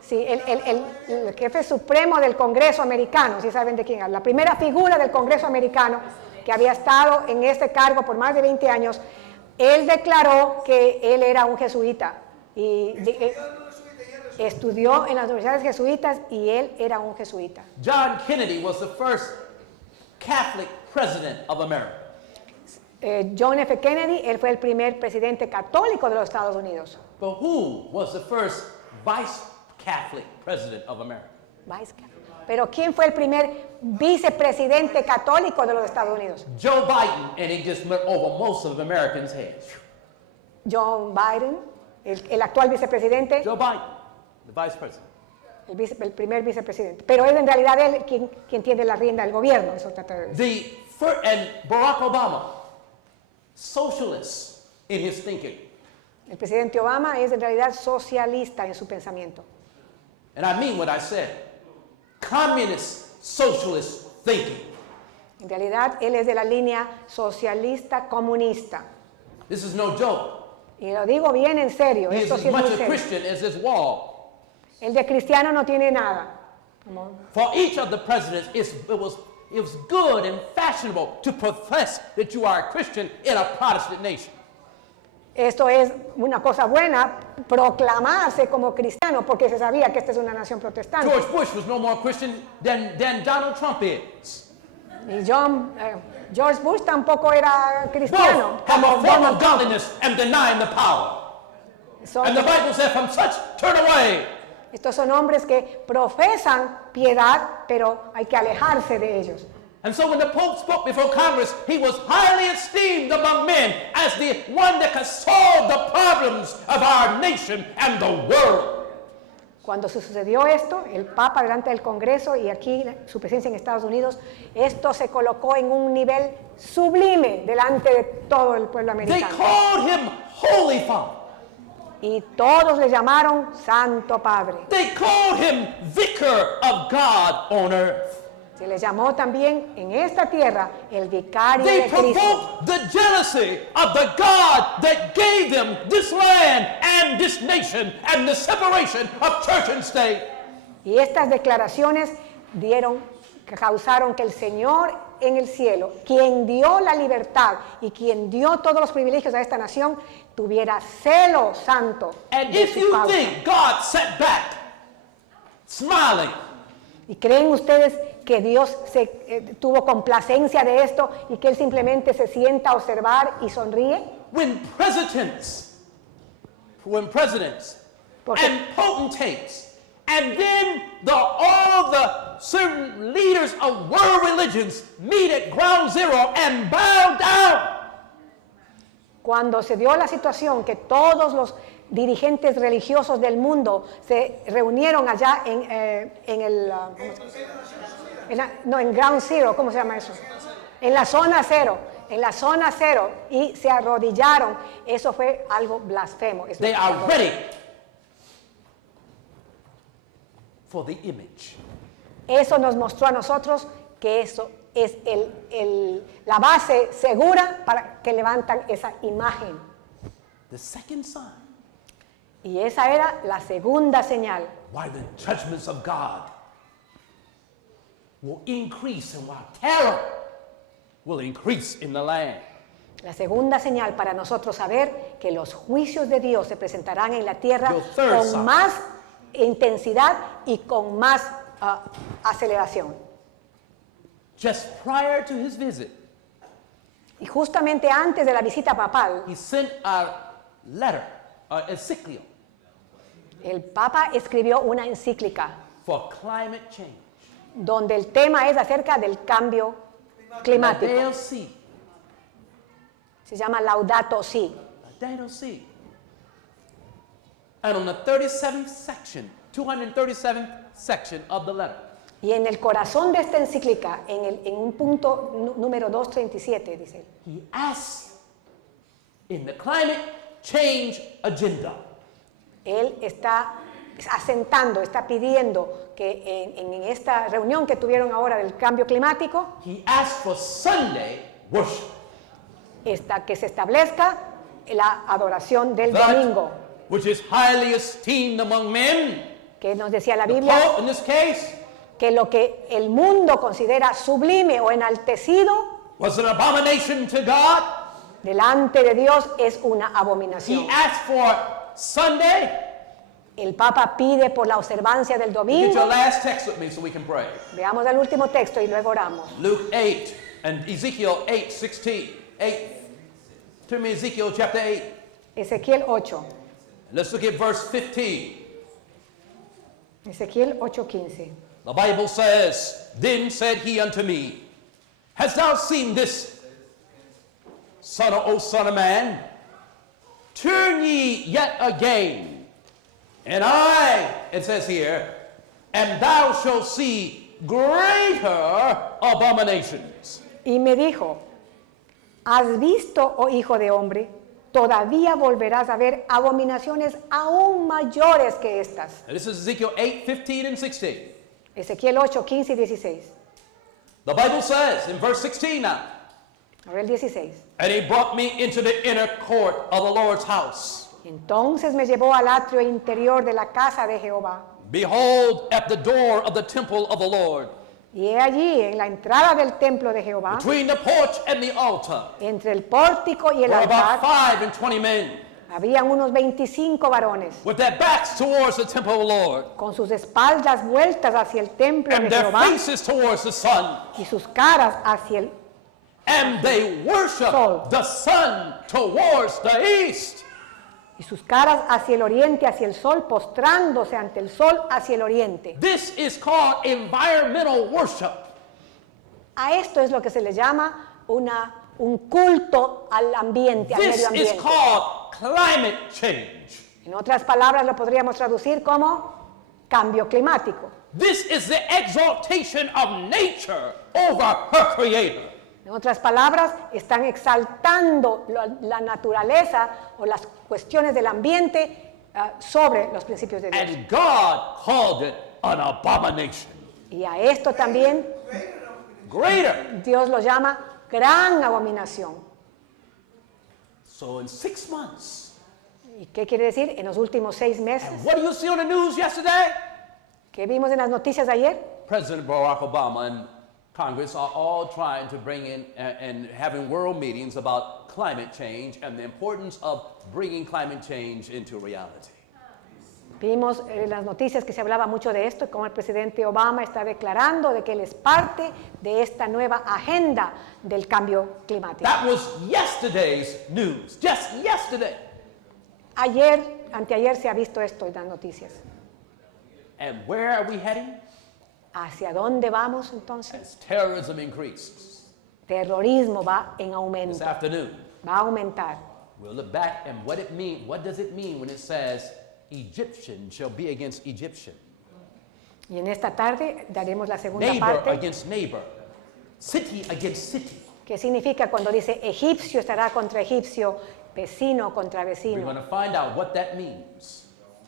Sí, el jefe supremo del Congreso americano, si saben de quién habla, la primera figura del Congreso americano que había estado en este cargo por más de 20 años, él declaró que él era un jesuita y estudió en las universidades jesuitas y él era un jesuita. John Kennedy was the first Catholic president of America. John F. Kennedy, él fue el primer presidente católico de los Estados Unidos. But who was the first vice Catholic president of America? Pero ¿quién fue el primer vicepresidente católico de los Estados Unidos? Joe Biden, and it just went over most of Americans' heads. John Biden, el actual vicepresidente, Joe Biden, the vice president. el primer vicepresidente. Pero es en realidad él quien tiene la rienda del gobierno. Eso trata de decir. And Barack Obama, socialist in his thinking. El presidente Obama es en realidad socialista en su pensamiento. And I mean what I said. Communist, socialist thinking. En realidad él es de la línea socialista comunista. This is no joke. Y lo digo bien en serio. He is Esto as sí es much muy a serio. Christian as this wall. El de cristiano no tiene nada. Como- For each of the presidents, it was good and fashionable to profess that you are a Christian in a Protestant nation. Esto es una cosa buena, proclamarse como cristiano, porque se sabía que esta es una nación protestante. George Bush was no more Christian than Donald Trump is. Y George Bush tampoco era cristiano, Both have como a form Donald of Trump. godliness and denying the power. Son- And the Bible says, from such turn away. Estos son hombres que profesan piedad, pero hay que alejarse de ellos. And so when the Pope spoke before Congress, he was highly esteemed among men as the one that could solve the problems of our nation and the world. Cuando sucedió esto, el Papa delante del Congreso y aquí su presencia en Estados Unidos, esto se colocó en un nivel sublime delante de todo el pueblo They americano. called him Holy Father. Y todos le llamaron Santo Padre. They called him Vicar of God on earth. Se le llamó también en esta tierra el vicario They de Cristo. provoked the jealousy of the God that gave them this land and this nation and the separation of church and state. Y estas declaraciones causaron que el Señor en el cielo, quien dio la libertad y quien dio todos los privilegios a esta nación, tuviera celo santo And de if su you causa. think God sat back, smiling, ¿Y creen ustedes que Dios tuvo complacencia de esto y que Él simplemente se sienta a observar y sonríe? when presidents Porque- and potentates, and then all the certain leaders of world religions meet at ground zero and bow down. Cuando se dio la situación que todos los dirigentes religiosos del mundo se reunieron allá en Ground Zero, ¿cómo se llama eso? En la zona cero, y se arrodillaron, eso fue algo blasfemo. Es lo They que are pasó. ready for the image. Eso nos mostró a nosotros que eso es la base segura para que levantan esa imagen. The second sign Y esa era la segunda señal. why the judgments of God will increase and why terror will increase in the land. La segunda señal para nosotros saber que los juicios de Dios se presentarán en la tierra Your third sign. con más intensidad y con más aceleración. Just prior to his visit, Y justamente antes de la visita papal, he sent a letter, an encyclical el Papa escribió una encíclica for climate change. donde el tema es acerca del cambio climático. Laudate Si. Se llama Laudato Si. Laudate Si. And on the 37th section, 237th section of the letter, Y en el corazón de esta encíclica, en un punto número 237, dice él, he asks in the climate change agenda, él está asentando, está pidiendo que en esta reunión que tuvieron ahora del cambio climático, he asks for Sunday worship. que se establezca la adoración del domingo, That which is highly esteemed among men, que nos decía la the Biblia, Pope in this case, que lo que el mundo considera sublime o enaltecido, was an abomination to God. delante de Dios es una He abominación. asked for Sunday. El Papa pide por la observancia del Get your domingo. last text with me so we can pray. Veamos el último texto y luego oramos. Luke 8 and Ezekiel 8:16. 8. Turn me Ezekiel chapter 8. Ezequiel 8. Let's look at verse 15. Ezequiel 8:15. The Bible says, Then said he unto me, Hast thou seen this, O son of man? turn ye yet again, and I, it says here, and thou shalt see greater abominations. Y me dijo, ¿has visto, oh hijo de hombre? Todavía volverás a ver abominaciones aún mayores que estas. And this is Ezekiel 8, 15, and 16. Ezequiel 8, 15 y 16. The Bible says in verse 16 now, Ahora el 16. and he brought me into the inner court of the Lord's house. Entonces me llevó al atrio interior de la casa de Jehová. Behold, at the door of the temple of the Lord, Y he allí, en la entrada del templo de Jehová, between the porch and the altar, entre el pórtico y el were about altar, 5 and 20 men, habían unos 25 varones, with their backs towards the temple of the Lord, con sus espaldas vueltas hacia el templo and de their Jehová faces towards the sun. y sus caras hacia el And they worship Sol. the sun towards the east. y sus caras hacia el oriente, hacia el sol, postrándose ante el sol hacia el oriente. This is called environmental worship. A esto es lo que se le llama un culto al ambiente, al This medio is ambiente. called climate change. En otras palabras lo podríamos traducir como cambio climático. This is the exaltation of nature over her creator. En otras palabras, están exaltando la naturaleza o las cuestiones del ambiente sobre los principios de Dios. And God called it an abomination. Y a esto también Greater. Dios lo llama gran abominación. So in 6 months, ¿Y qué quiere decir? En los últimos 6 meses, and what do you see on the news yesterday? ¿qué vimos en las noticias de ayer? President Barack Obama and Congress are all trying to bring in and having world meetings about climate change and the importance of bringing climate change into reality. Vimos en las noticias que se hablaba mucho de esto, como el presidente Obama está declarando de que él es parte de esta nueva agenda del cambio climático. That was yesterday's news, just yesterday. Ayer, anteayer se ha visto esto en las noticias. And where are we heading? ¿Hacia dónde vamos entonces? As terrorism increases. Terrorismo va en This aumento, afternoon, va a aumentar. we'll look back and what does it mean when it says Egyptian shall be against Egyptian? Y en esta tarde daremos la segunda Neighbor parte. against neighbor. City against city. ¿Qué significa cuando dice egipcio estará contra egipcio, vecino contra We're vecino? going to find out what that means.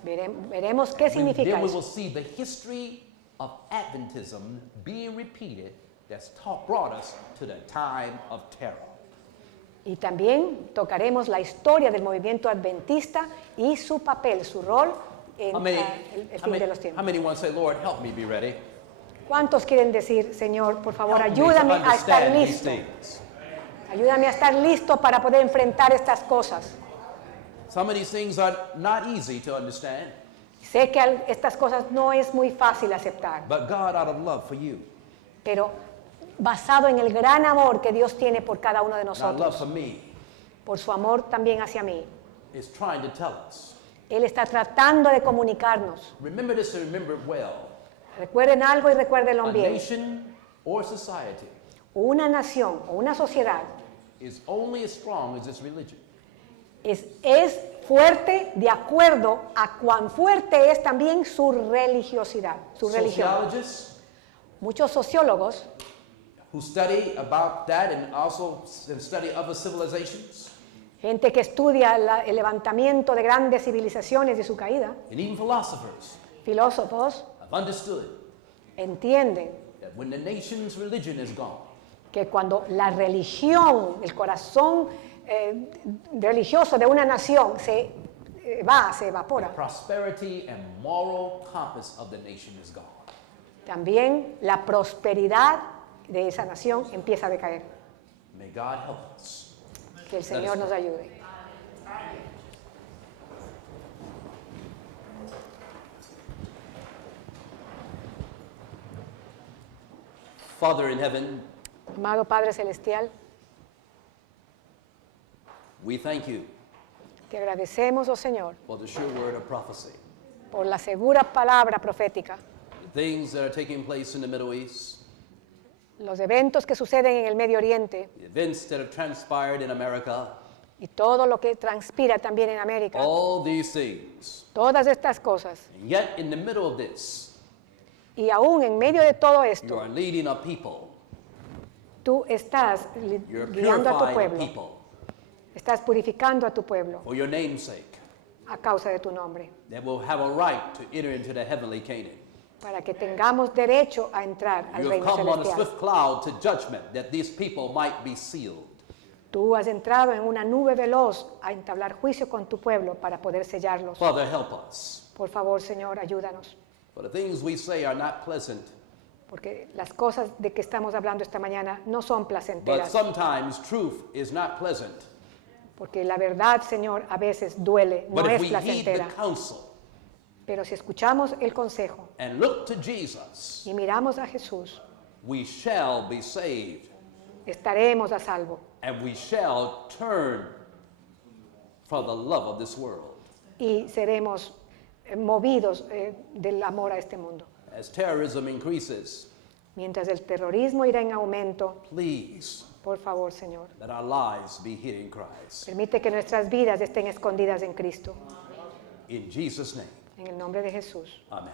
Veremos qué significa Then we will eso. see the history of Adventism being repeated that's brought us to the time of terror. Y también tocaremos la historia del movimiento adventista y su papel, su rol en How many, el fin de los how tiempos. many want to say, Lord, help me be ready? ¿Cuántos quieren decir, Señor, por favor, Help me to ayúdame a estar understand these listo? things. Ayúdame a estar listo para poder enfrentar estas cosas. Some of these things are not easy to understand, Sé que estas cosas no es muy fácil aceptar, but God, out of love for you, pero basado en el gran amor que Dios tiene por cada uno de and out of love nosotros, for me, por su amor también hacia mí, is trying to tell us. Él está tratando de comunicarnos. Remember this and remember it well. Recuerden algo y recuérdenlo A bien. nation or society Una nación o una sociedad is only as strong as its religion. es fuerte de acuerdo a cuán fuerte es también su religiosidad, su religión. Sociologists Muchos sociólogos who study about that and also study other civilizations, gente que estudia el levantamiento de grandes civilizaciones y su caída, and even philosophers filósofos, have understood entienden that when the nation's religion is gone, que cuando la religión, el corazón religioso de una nación se evapora, prosperity and moral compass of the nation is gone. también la prosperidad de esa nación empieza a decaer. May God help us. Que el Señor nos ayude. Father in heaven, Amado Padre Celestial, we thank you te agradecemos, oh Señor, for the sure word of prophecy. por la segura palabra profética, The things that are taking place in the Middle East, los eventos que suceden en el Medio Oriente, the events that have transpired in America, y todo lo que transpira también en América, all these things. todas estas cosas, And yet, in the middle of this, y aún en medio de todo you esto, are leading a people. tú estás You're guiando a tu purifying a pueblo, people estás purificando a tu pueblo for your name's sake, a causa de tu nombre, that will have a right to enter into the heavenly Canaan. para que tengamos derecho a entrar al You have reino come on a celestial. swift cloud to judgment, that these people might be sealed. Tú has entrado en una nube veloz a entablar juicio con tu pueblo para poder sellarlos. Father, help us. Por favor, Señor, ayúdanos, For the things we say are not pleasant, porque las cosas de que estamos hablando esta mañana no son but placenteras, sometimes truth is not pleasant. porque la verdad, Señor, a veces duele, no But if es we heed the placentera. counsel Pero si escuchamos el consejo and look to Jesus, y miramos a Jesús, we shall be saved, estaremos a salvo and we shall turn from the love of this world. y seremos movidos del amor a este mundo. As terrorism increases, Mientras el terrorismo irá en aumento, please por favor, Señor, let our lives be hid in Christ. permite que nuestras vidas estén escondidas en Cristo. In Jesus' name, En el nombre de Jesús. amen.